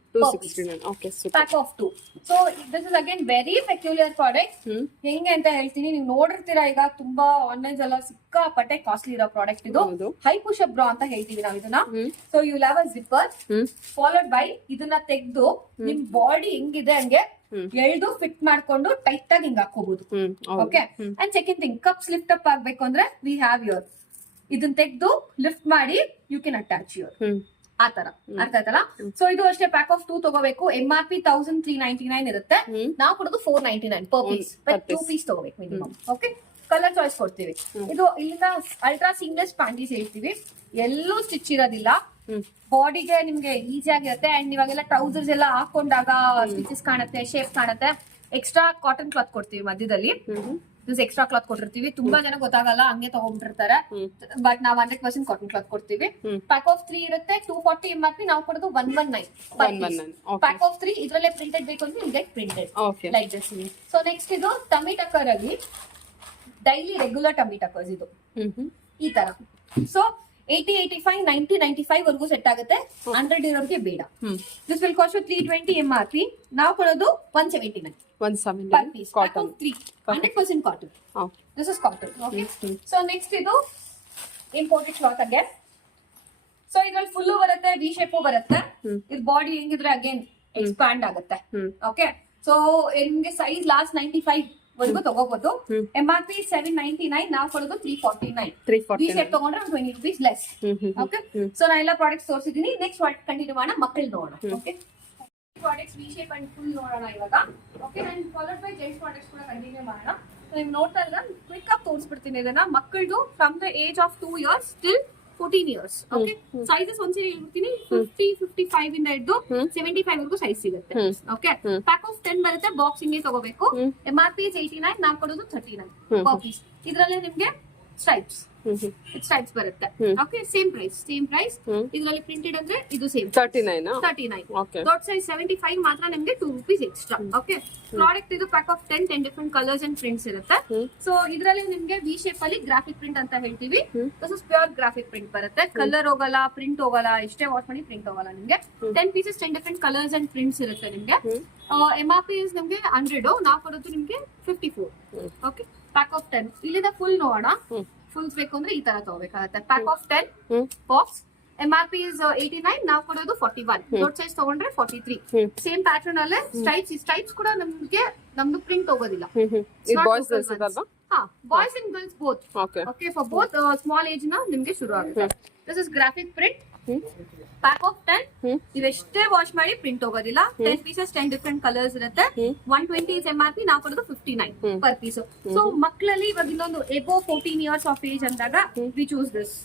Pack of 2. So this is again very peculiar product. ಹೆಂಗೆ ಅಂತ ಹೇಳ್ತೀನಿ, ನೀವು ನೋಡಿರ್ತೀರಾ ಈಗ ತುಂಬಾ ಆನ್ಲೈನ್ ಎಲ್ಲ ಸಿಕ್ಕಾಪಟ್ಟೆ ಕಾಸ್ಟ್ಲಿ ಇರೋ ಪ್ರಾಡಕ್ಟ್ ಇದು. ಹೈ ಪುಷ್ ಅಪ್ ಬ್ರಾ ಅಂತ ಹೇಳ್ತೀವಿ ನಾವು ಇದನ್ನ. So you have a zipper followed by ಇದನ್ನ ತೆಗೆದು ನಿಮ್ ಬಾಡಿ ಹೆಂಗಿದೆ ಹಂಗೆ ಎಳ್ದು ಫಿಟ್ ಮಾಡ್ಕೊಂಡು ಟೈಟ್ ಆಗಿ ಹಿಂಗ್ ಹಾಕೋಬಹುದು. Okay and second thing, cups lift up ಆಗ್ಬೇಕು ಅಂದ್ರೆ ವಿ ಹ್ಯಾವ್ ಯೋರ್ ಇದನ್ನ ತೆಗೆದು ಲಿಫ್ಟ್ ಮಾಡಿ ಯು ಕ್ಯಾನ್ ಅಟ್ಯಾಚ್ ಯೋರ್ ಆ ತರ. ಅರ್ಥ ಆಯ್ತಲ್ಲ? ಸೊ ಇದು ಅಷ್ಟೇ. ಪ್ಯಾಕ್ ಆಫ್ 2 ತಗೋಬೇಕು. MRP 1399 ಇರುತ್ತೆ. ನಾವು ಕೊಡೋದು 499 ಪರ್ ಪೀಸ್. 2 ಪೀಸ್ ತಗೋಬೇಕು ಮಿನಿಮಮ್. ಓಕೆ ಕಲರ್ ಚಾಯ್ಸ್ ಕೊಡ್ತೀವಿ. ಇದು ಇಲ್ಲಿಂದ ಅಲ್ಟ್ರಾ ಸೀಮ್ಲೆಸ್ ಪ್ಯಾಂಟೀಸ್ ಹೇಳ್ತೀವಿ. ಎಲ್ಲೂ ಸ್ಟಿಚ್ ಇರೋದಿಲ್ಲ. ಬಾಡಿಗೆ ನಿಮ್ಗೆ ಈಸಿ ಆಗಿರುತ್ತೆ. ಅಂಡ್ ಇವಾಗೆಲ್ಲ ಟ್ರೌಸರ್ಸ್ ಎಲ್ಲ ಹಾಕೊಂಡಾಗ ಸ್ಟಿಚಸ್ ಕಾಣುತ್ತೆ, ಶೇಪ್ ಕಾಣುತ್ತೆ. ಎಕ್ಸ್ಟ್ರಾ ಕಾಟನ್ ಕ್ಲಾತ್ ಕೊಡ್ತೀವಿ ಮಧ್ಯದಲ್ಲಿ. ಎಕ್ಸ್ಟ್ರಾ ಕ್ಲಾತ್ ಕೊಟ್ಟಿರ್ತೀವಿ. ತುಂಬಾ ಜನ ಗೊತ್ತಾಗಲ್ಲ, ಹಂಗೆ ತಗೊಂಡ್ಬಿಟ್ಟಿರ್ತಾರೆ. ಬಟ್ ನಾವ್ 100% ಕಾಟನ್ ಕ್ಲಾತ್ ಕೊಡ್ತೀವಿ. ಪ್ಯಾಕ್ ಆಫ್ 3 ಇರುತ್ತೆ. 240 MRP, ನಾವು ಕೊಡೋದು 119. Pack of 3. ಇದ್ರಲ್ಲೇ ಪ್ರಿಂಟೆಡ್ ಬೇಕು ಅಂದ್ರೆ you get printed like this. So next ಇದು ಟಮಿ ಟಕ್ಕರ್ ಅಲ್ಲಿ ಡೈಲಿ ರೆಗ್ಯುಲರ್ ಟಮಿ ಟಕ್ಕರ್ಸ್ ಇದು ಈ ತರ. ಸೊ 80, 85, 90, 95 ವರೆಗೂ ಸೆಟ್ ಆಗುತ್ತೆ. 100 ಇರೋರಿಗೆ ಬೇಡ. This will cost you 320 MRP. ನಾವು ಕೊಡೋದು 179 per piece. Pack of 3. 100% cotton. This is cotton. Okay. So next ಇದು imported cloth again. ಸೊ ಇದ್ರಲ್ಲಿ ಫುಲ್ಲು ಬರುತ್ತೆ, ವಿ ಶೇಪು ಬರುತ್ತೆ. ಇದು ಬಾಡಿ ಹೆಂಗಿದ್ರೆ ಅಗೇನ್ ಎಕ್ಸ್ಪ್ಯಾಂಡ್ ಆಗುತ್ತೆ. ಓಕೆ ಸೊ ನಿಮ್ಗೆ ಸೈಜ್ ಲಾಸ್ಟ್ 95 ವರೆಗೂ ತಗೋಬಹುದು. MRP 799, ನಾವು ಕೊಡೋದು 349. ವಿ ಶೇಪ್ ತಗೊಂಡ್ರೆ 20 rupees ಲೆಸ್. ಓಕೆ ಸೊ ನಾ ಎಲ್ಲ ಪ್ರಾಡಕ್ಟ್ಸ್ ತೋರಿಸಿದೀನಿ. ನೆಕ್ಸ್ಟ್ ಕಂಟಿನ್ಯೂ ಮಾಡೋಣ. ಮಕ್ಕಳು ನೋಡೋಣ. Okay products V shape and full ನೋಡೋಣ ಇವಾಗ. Okay and followed by gents products ಕೂಡ ಕಂಟಿನ್ಯೂ ಮಾಡೋಣ. ನೀವು ನೋಡ್ತಾ ಇದ್ರೆ ಕ್ವಿಕ್ ಆಗಿ ತೋರಿಸ್ಬಿಡ್ತೀನಿ ಇದನ್ನ. ಮಕ್ಕಳದು from the age of 2 years till 14 years. Okay sizes ಒಂದ್ಸರಿ ಹೇಳ್ಬಿಡ್ತೀನಿ. 50, 55 ಇಂದ ಹಿಡಿದು 75 ವರೆಗೂ ಸೈಜ್ ಸಿಗುತ್ತೆ. ಓಕೆ ಪ್ಯಾಕ್ ಆಫ್ 10 ಬರುತ್ತೆ. ಬಾಕ್ಸಿಂಗ್ ತಗೋಬೇಕು. MRP 89, ನಾವು ಕೊಡೋದು 39 ಪರ್ ಪೀಸ್. ಇದ್ರಲ್ಲಿ ನಿಮ್ಗೆ ಸ್ಟ್ರೈಪ್ಸ್ ಬರುತ್ತೆ. Okay same price. ಇದರಲ್ಲಿ ಪ್ರಿಂಟೆಡ್ ಅಂದ್ರೆ ಇದು ಸೇಮ್ 39. ದೊಡ್ಡ ಸೈಜ್ 75 ಮಾತ್ರ ನಿಮ್ಗೆ 2 rupees ಎಕ್ಸ್ಟ್ರಾ. ಓಕೆ ಪ್ರಾಡಕ್ಟ್ ಇದು pack of 10 different colours and prints ಇರುತ್ತೆ. ಸೊ ಇದರಲ್ಲಿ ನಿಮ್ಗೆ ವಿ ಶೇಪ್ ಅಲ್ಲಿ ಗ್ರಾಫಿಕ್ ಪ್ರಿಂಟ್ ಅಂತ ಹೇಳ್ತೀವಿ. This is pure graphic print ಬರುತ್ತೆ. ಕಲರ್ ಹೋಗಲ್ಲ, ಪ್ರಿಂಟ್ ಹೋಗಲ್ಲ. ಎಷ್ಟೇ ವಾಶ್ ಮಾಡಿ ಪ್ರಿಂಟ್ ಹೋಗಲ್ಲ ನಿಮ್ಗೆ. 10 pieces 10 different colours and prints ಇರುತ್ತೆ ನಿಮ್ಗೆ. MRP ಇಸ್ ನಿಮ್ಗೆ 100. ನಾವು ಕೊಡೋದು ನಿಮ್ಗೆ 54. ಓಕೆ ಪ್ಯಾಕ್ ಆಫ್ 10 ಇಲ್ಲಿಂದ ಫುಲ್ ನೋಡೋಣ. ಹ್ಮ್. ಫುಲ್ಸ್ ಬೇಕು ಅಂದ್ರೆ ಈ ತರ ತಗೋಬೇಕಾಗತ್ತೆ. Pack of 10 hmm. Box MRP is 89, ನಾವು ಕೊಡೋದು 41. ದೊಡ್ಡ ಸೈಜ್ ತಗೊಂಡ್ರೆ 43. ಹ್ಮ್. ಸೇಮ್ ಪ್ಯಾಟರ್ನ್ ಅಲ್ಲೇ ಸ್ಟ್ರೈಪ್ಸ್ ಕೂಡ ನಮ್ದು ಪ್ರಿಂಟ್ ಹೋಗೋದಿಲ್ಲ. ಇದು ಬಾಯ್ಸ್ ಡ್ರೆಸ್ ಅಲ್ವಾ? ಹಾ, boys and girls both. Okay. Okay, for both small age ನ ನಿಮ್ಗೆ ಶುರು ಆಗುತ್ತೆ. This is graphic print. Pack of 10 ಇವೆಷ್ಟೇ ವಾಶ್ ಮಾಡಿ ಪ್ರಿಂಟ್ ಹೋಗೋದಿಲ್ಲ. 10 ಪೀಸಸ್ 10 ಡಿಫ್ರೆಂಟ್ ಕಲರ್ಸ್ ಇರುತ್ತೆ. 120 is MRP, ನಾವು ಕೊಡೋದು 59 ಪರ್ ಪೀಸ್. ಸೊ ಮಕ್ಕಳಲ್ಲಿ ಇವಾಗ ಇನ್ನೊಂದು ಎಬೋ 14 years ಆಫ್ ಏಜ್ ಅಂದಾಗ we choose this.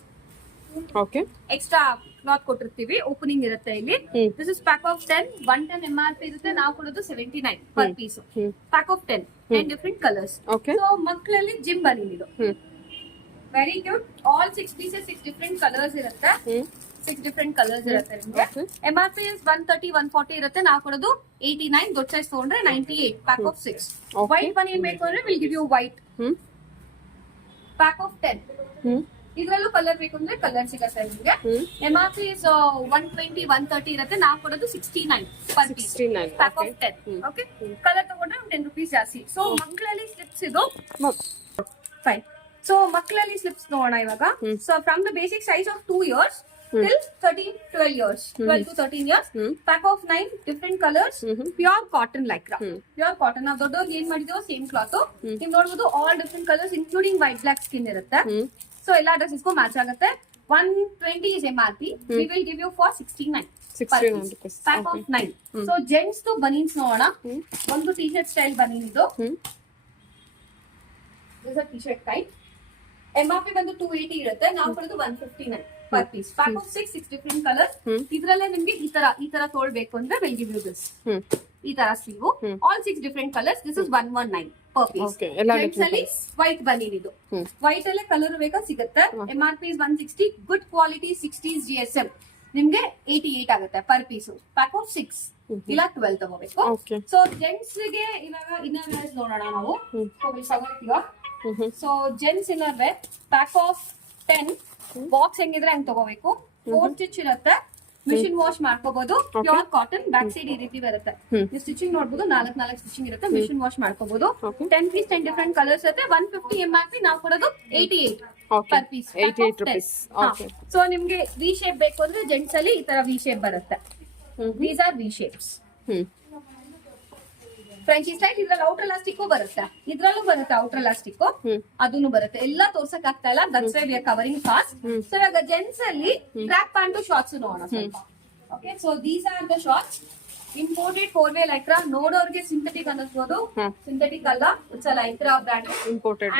Okay. Extra cloth ಕೊಟ್ಟಿರ್ತೀವಿ, ಓಪನಿಂಗ್ ಇರುತ್ತೆ ಇಲ್ಲಿ. This is pack of 10, 110 MRP ಇರುತ್ತೆ, ನಾವು ಕೊಡೋದು 79 per piece. Pack of 10 different colours. Okay. So ಮಕ್ಕಳಲ್ಲಿ ಜಿಮ್ ಬನ್ನಿ ಇದು. Very cute. All 6 pieces 6 different colours ಇರುತ್ತೆ. 6 ಡಿಫ್ರೆಂಟ್ ಕಲರ್ಸ್ ಇರುತ್ತೆ ನಿಮ್ಗೆ. MRP ಇಸ್ 130 140 ಇರುತ್ತೆ, ನಾವು ಕೊಡೋದು 89. ದೊಡ್ಡ ಸೈಜ್ ತಗೊಂಡ್ರೆ 98. Pack of 6. ವೈಟ್ ಬನ್ ಏನ್ ಬೇಕು ಅಂದ್ರೆ will give you white. Pack of 10 ಇದ್ರಲ್ಲೂ ಕಲರ್ ಬೇಕು ಅಂದ್ರೆ ಕಲರ್ ಸಿಗುತ್ತೆ ನಿಮ್ಗೆ. MRP ಇಸ್ 120 130 ಇರುತ್ತೆ, ನಾವು ಕೊಡೋದು 69 per piece. Pack of 10. Okay, colour ತಗೊಂಡ್ರೆ 10 rupees ಜಾಸ್ತಿ. ಸೊ ಮಕ್ಕಳಲ್ಲಿ ಸ್ಲಿಪ್ಸ್ ಇದು ಫೈನ್. ಸೊ ಮಕ್ಕಳಲ್ಲಿ ಸ್ಲಿಪ್ಸ್ ನೋಡೋಣ ಇವಾಗ. So from the basic size of 2 years till 12 years, 12 to 13 years. Pack of 9 different colors. Pure cotton lycra. Pure cotton. ನಾವು ದೊಡ್ಡವ್ರಿಗೆ ಏನ್ ಮಾಡಿದೀವೋ ಸೇಮ್ ಕ್ಲಾತ್. ನೀವು ನೋಡಬಹುದು all different colours including white black skin ಇರುತ್ತೆ. ಸೊ ಎಲ್ಲಾ ಡ್ರೆಸ್ಸ್ಗೂ ಮ್ಯಾಚ್ ಆಗುತ್ತೆ. 120 is MRP. We will give you for 69. 69 rupees. Pack of 9. So gents to ಬನೀನ್ಸ್ ನೋಡೋಣ. ಒಂದು ಟಿ ಶರ್ಟ್ ಸ್ಟೈಲ್ ಬನೀನ್ ಇದು. This is a t-shirt type. MRP ಬಂದು 280 ಇರುತ್ತೆ, ನಾವು ಕೊಡೋದು 159 per piece. Pack of 6 different colours. ಇದ್ರಲ್ಲೇ ನಿಮ್ಗೆ ಈ ತರ ತೊಳ್ಬೇಕು ಅಂದ್ರೆ ವಿಲ್ ಗಿವ್ ಯು ದಿಸ್. ಈ ತರ sleeve all 6 different colours. This is 119 per piece. White banian ಇದು. ವೈಟ್ ಅಲ್ಲೇ ಕಲರ್ ಬೇಕಾ ಸಿಗುತ್ತೆ. MRP is 160. Good quality 60s GSM ನಿಮ್ಗೆ 88 ಆಗುತ್ತೆ ಪರ್ ಪೀಸ್. ಪ್ಯಾಕ್ ಆಫ್ 6 ಇಲ್ಲ 12 ತಗೋಬೇಕು. ಸೊ ಜೆಂಟ್ಸ್ ಗೆ ಇವಾಗ ಇನ್ನರ್ ವೇರ್ಸ್ ನೋಡೋಣ ನಾವು. So gents inner wear pack of 10 box ಹೆಂಗಿದ್ರೆ ಹಂಗ್ ತಗೋಬೇಕು. 4 ಸ್ಟಿಚ್ ಇರುತ್ತೆ, ಮಿಷಿನ್ ವಾಶ್ ಮಾಡ್ಕೋಬಹುದು. ಪ್ಯೂರ್ ಕಾಟನ್, ಬ್ಯಾಕ್ ಸೈಡ್ ಈ ರೀತಿ ಬರುತ್ತೆ. ನೀವು ಸ್ಟಿಚಿಂಗ್ ನೋಡಬಹುದು, 4 ಸ್ಟಿಚಿಂಗ್ ಇರುತ್ತೆ, ಮಿಷಿನ್ ವಾಶ್ ಮಾಡ್ಕೋಬಹುದು. 10 ಪೀಸ್ 10 ಡಿಫ್ರೆಂಟ್ ಕಲರ್ಸ್ ಇರುತ್ತೆ. 150 MRP, ನಾವು ಕೊಡೋದು 88 ಪರ್ ಪೀಸ್. 88 rupees. ಸೊ ನಿಮ್ಗೆ ವಿ ಶೇಪ್ ಬೇಕು ಅಂದ್ರೆ ಜೆಂಟ್ಸ್ ಅಲ್ಲಿ ಈ ತರ ವಿ ಶೇಪ್ ಬರುತ್ತೆ. These are V shapes. Frenchie style. ಇದ್ರಲ್ಲಿ ಔಟರ್ ಎಲಾಸ್ಟಿಕ್ ಬರುತ್ತೆ, ಇದ್ರಲ್ಲೂ ಬರುತ್ತೆ ಔಟರ್ ಎಲಾಸ್ಟಿಕ್, ಅದನ್ನು ಬರುತ್ತೆ. ಎಲ್ಲ ತೋರ್ಸಕ್ ಆಗ್ತಾ ಇಲ್ಲ, that's why we are covering fast. So ಇವಾಗ ಜೆಂಟ್ಸ್ ಅಲ್ಲಿ ಟ್ರ್ಯಾಕ್ ಪ್ಯಾಂಟ್ ಶಾರ್ಟ್ಸ್ ನೋಡೋಣ ಸ್ವಲ್ಪ. Okay, so these are the shorts. Imported 4-way Lycra. ನೋಡೋರ್ಗೆ ಸಿಂಥೆಟಿಕ್ ಅನ್ನಿಸ್ಬೋದು, ಸಿಂಥೆಟಿಕ್ ಅಲ್ಲ, it's a Lycra brand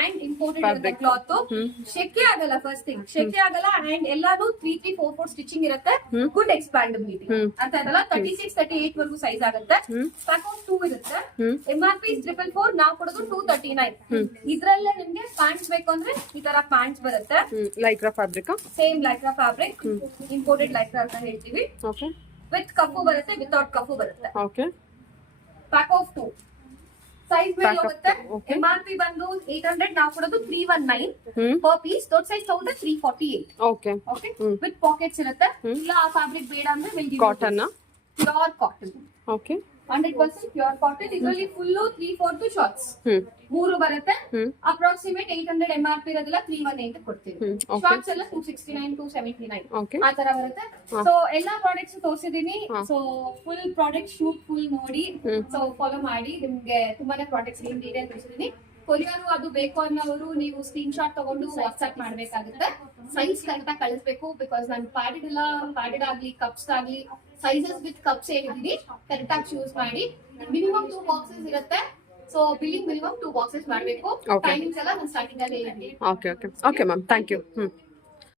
and imported cloth. ಶೆಕೆ ಆಗಲ್ಲ, ಫಸ್ಟ್ ಥಿಂಗ್ ಶೆಕೆ ಆಗಲ್ಲ. ಅಂಡ್ ಎಲ್ಲಾನು 3-3-4-4 ಸ್ಟಿಚಿಂಗ್ ಇರುತ್ತೆ. ಗುಡ್ ಎಕ್ಸ್ಪ್ಯಾಂಡಬಿಲಿಟಿ ಅಂತ ಇದಲ್ಲ. 36-38 ವರೆಗೂ ಸೈಜ್ ಆಗುತ್ತೆ. ಪ್ಯಾಕ್ ಆಫ್ 2 ಇರುತ್ತೆ. MRP 444, ನಾವು ಕೊಡೋದು 239. ಇದ್ರಲ್ಲೇ ನಿಮ್ಗೆ ಪ್ಯಾಂಟ್ಸ್ ಬೇಕು ಅಂದ್ರೆ ಈ ತರ ಪ್ಯಾಂಟ್ಸ್ ಬರುತ್ತೆ. Lycra fabric, same Lycra fabric, imported Lycra ಅಂತ ಹೇಳ್ತೀವಿ. ವಿತ್ ಕಫು ಬರುತ್ತೆ, ವಿತೌಟ್ ಕಫು ಬರುತ್ತೆ. ಓಕೆ. ಪ್ಯಾಕ್ ಆಫ್ 2 ಸೈಜ್ ಮೇಲೆ ಹೋಗುತ್ತೆ. MRP ಬಂದು 800, ನಾವು ಕೊಡೋದು 319 ಪರ್ ಪೀಸ್. ದೊಡ್ಡ ಸೈಜ್ ತಗೊಂಡ್ರೆ 348. ಓಕೆ. ಓಕೆ, ವಿತ್ ಪಾಕೆಟ್ಸ್ ಇರುತ್ತೆ. ಇಲ್ಲ ಆ ಫ್ಯಾಬ್ರಿಕ್ ಬೇಡ ಅಂದ್ರೆ will give cotton. Pure cotton. Okay, 100% pure cotton. ಇದರಲ್ಲಿ ಫುಲ್ 3/4 ಶಾರ್ಟ್ಸ್ 3 ಬರುತ್ತೆ. ಅಪ್ರಾಕ್ಸಿಮೇಟ್ 800 MRP ಇರೋದಿಲ್ಲ, 318 ಕೊಡ್ತೀವಿ. ಶಾರ್ಟ್ಸ್ ಎಲ್ಲ 269 279 ಆ ತರ ಬರುತ್ತೆ. ಸೊ ಎಲ್ಲಾ ಪ್ರಾಡಕ್ಟ್ಸ್ ತೋರಿಸಿದೀನಿ. So full product shoot full ನೋಡಿ, ಸೊ ಫಾಲೋ ಮಾಡಿ. ನಿಮ್ಗೆ ತುಂಬಾನೇ ಪ್ರಾಡಕ್ಟ್ಸ್ ಇನ್ ಡೀಟೇಲ್ ತೋರಿಸಿದೀನಿ. ಕೊರಿಯರ್ ಅದು ಬೇಕು ಅನ್ನೋರು ನೀವು ಸ್ಕ್ರೀನ್ ಶಾಟ್ ತಗೊಂಡು ವಾಟ್ಸ್ಆಪ್ ಮಾಡ್ಬೇಕಾಗುತ್ತೆ. ಸೈಜ್ ಕರೆಕ್ಟ್ ಆಗಿ ಕಳಿಸ್ಬೇಕು. ಬಿಕಾಸ್ ನಾನು ಪ್ಯಾಡೆಡ್ ಆಗ್ಲಿ ಕಪ್ಸ್ ಆಗ್ಲಿ ಸೈಜಸ್ ವಿತ್ ಕಪ್ಸ್ ಹೇಳಿದೀನಿ, ಕರೆಕ್ಟ್ ಆಗಿ ಚೂಸ್ ಮಾಡಿ. ಮಿನಿಮಮ್ 2 ಬಾಕ್ಸಸ್ ಇರುತ್ತೆ. ಸೊ ಬಿಲ್ಲಿಂಗ್ ಮಿನಿಮಮ್ 2 ಬಾಕ್ಸಸ್ ಮಾಡಬೇಕು. ಟೈಮಿಂಗ್ಸ್ ಎಲ್ಲ ನಾನು ಸ್ಟಾರ್ಟಿಂಗ್ ಅಲ್ಲಿ ಹೇಳಿದ್ದೀನಿ. Okay ma'am, thank you.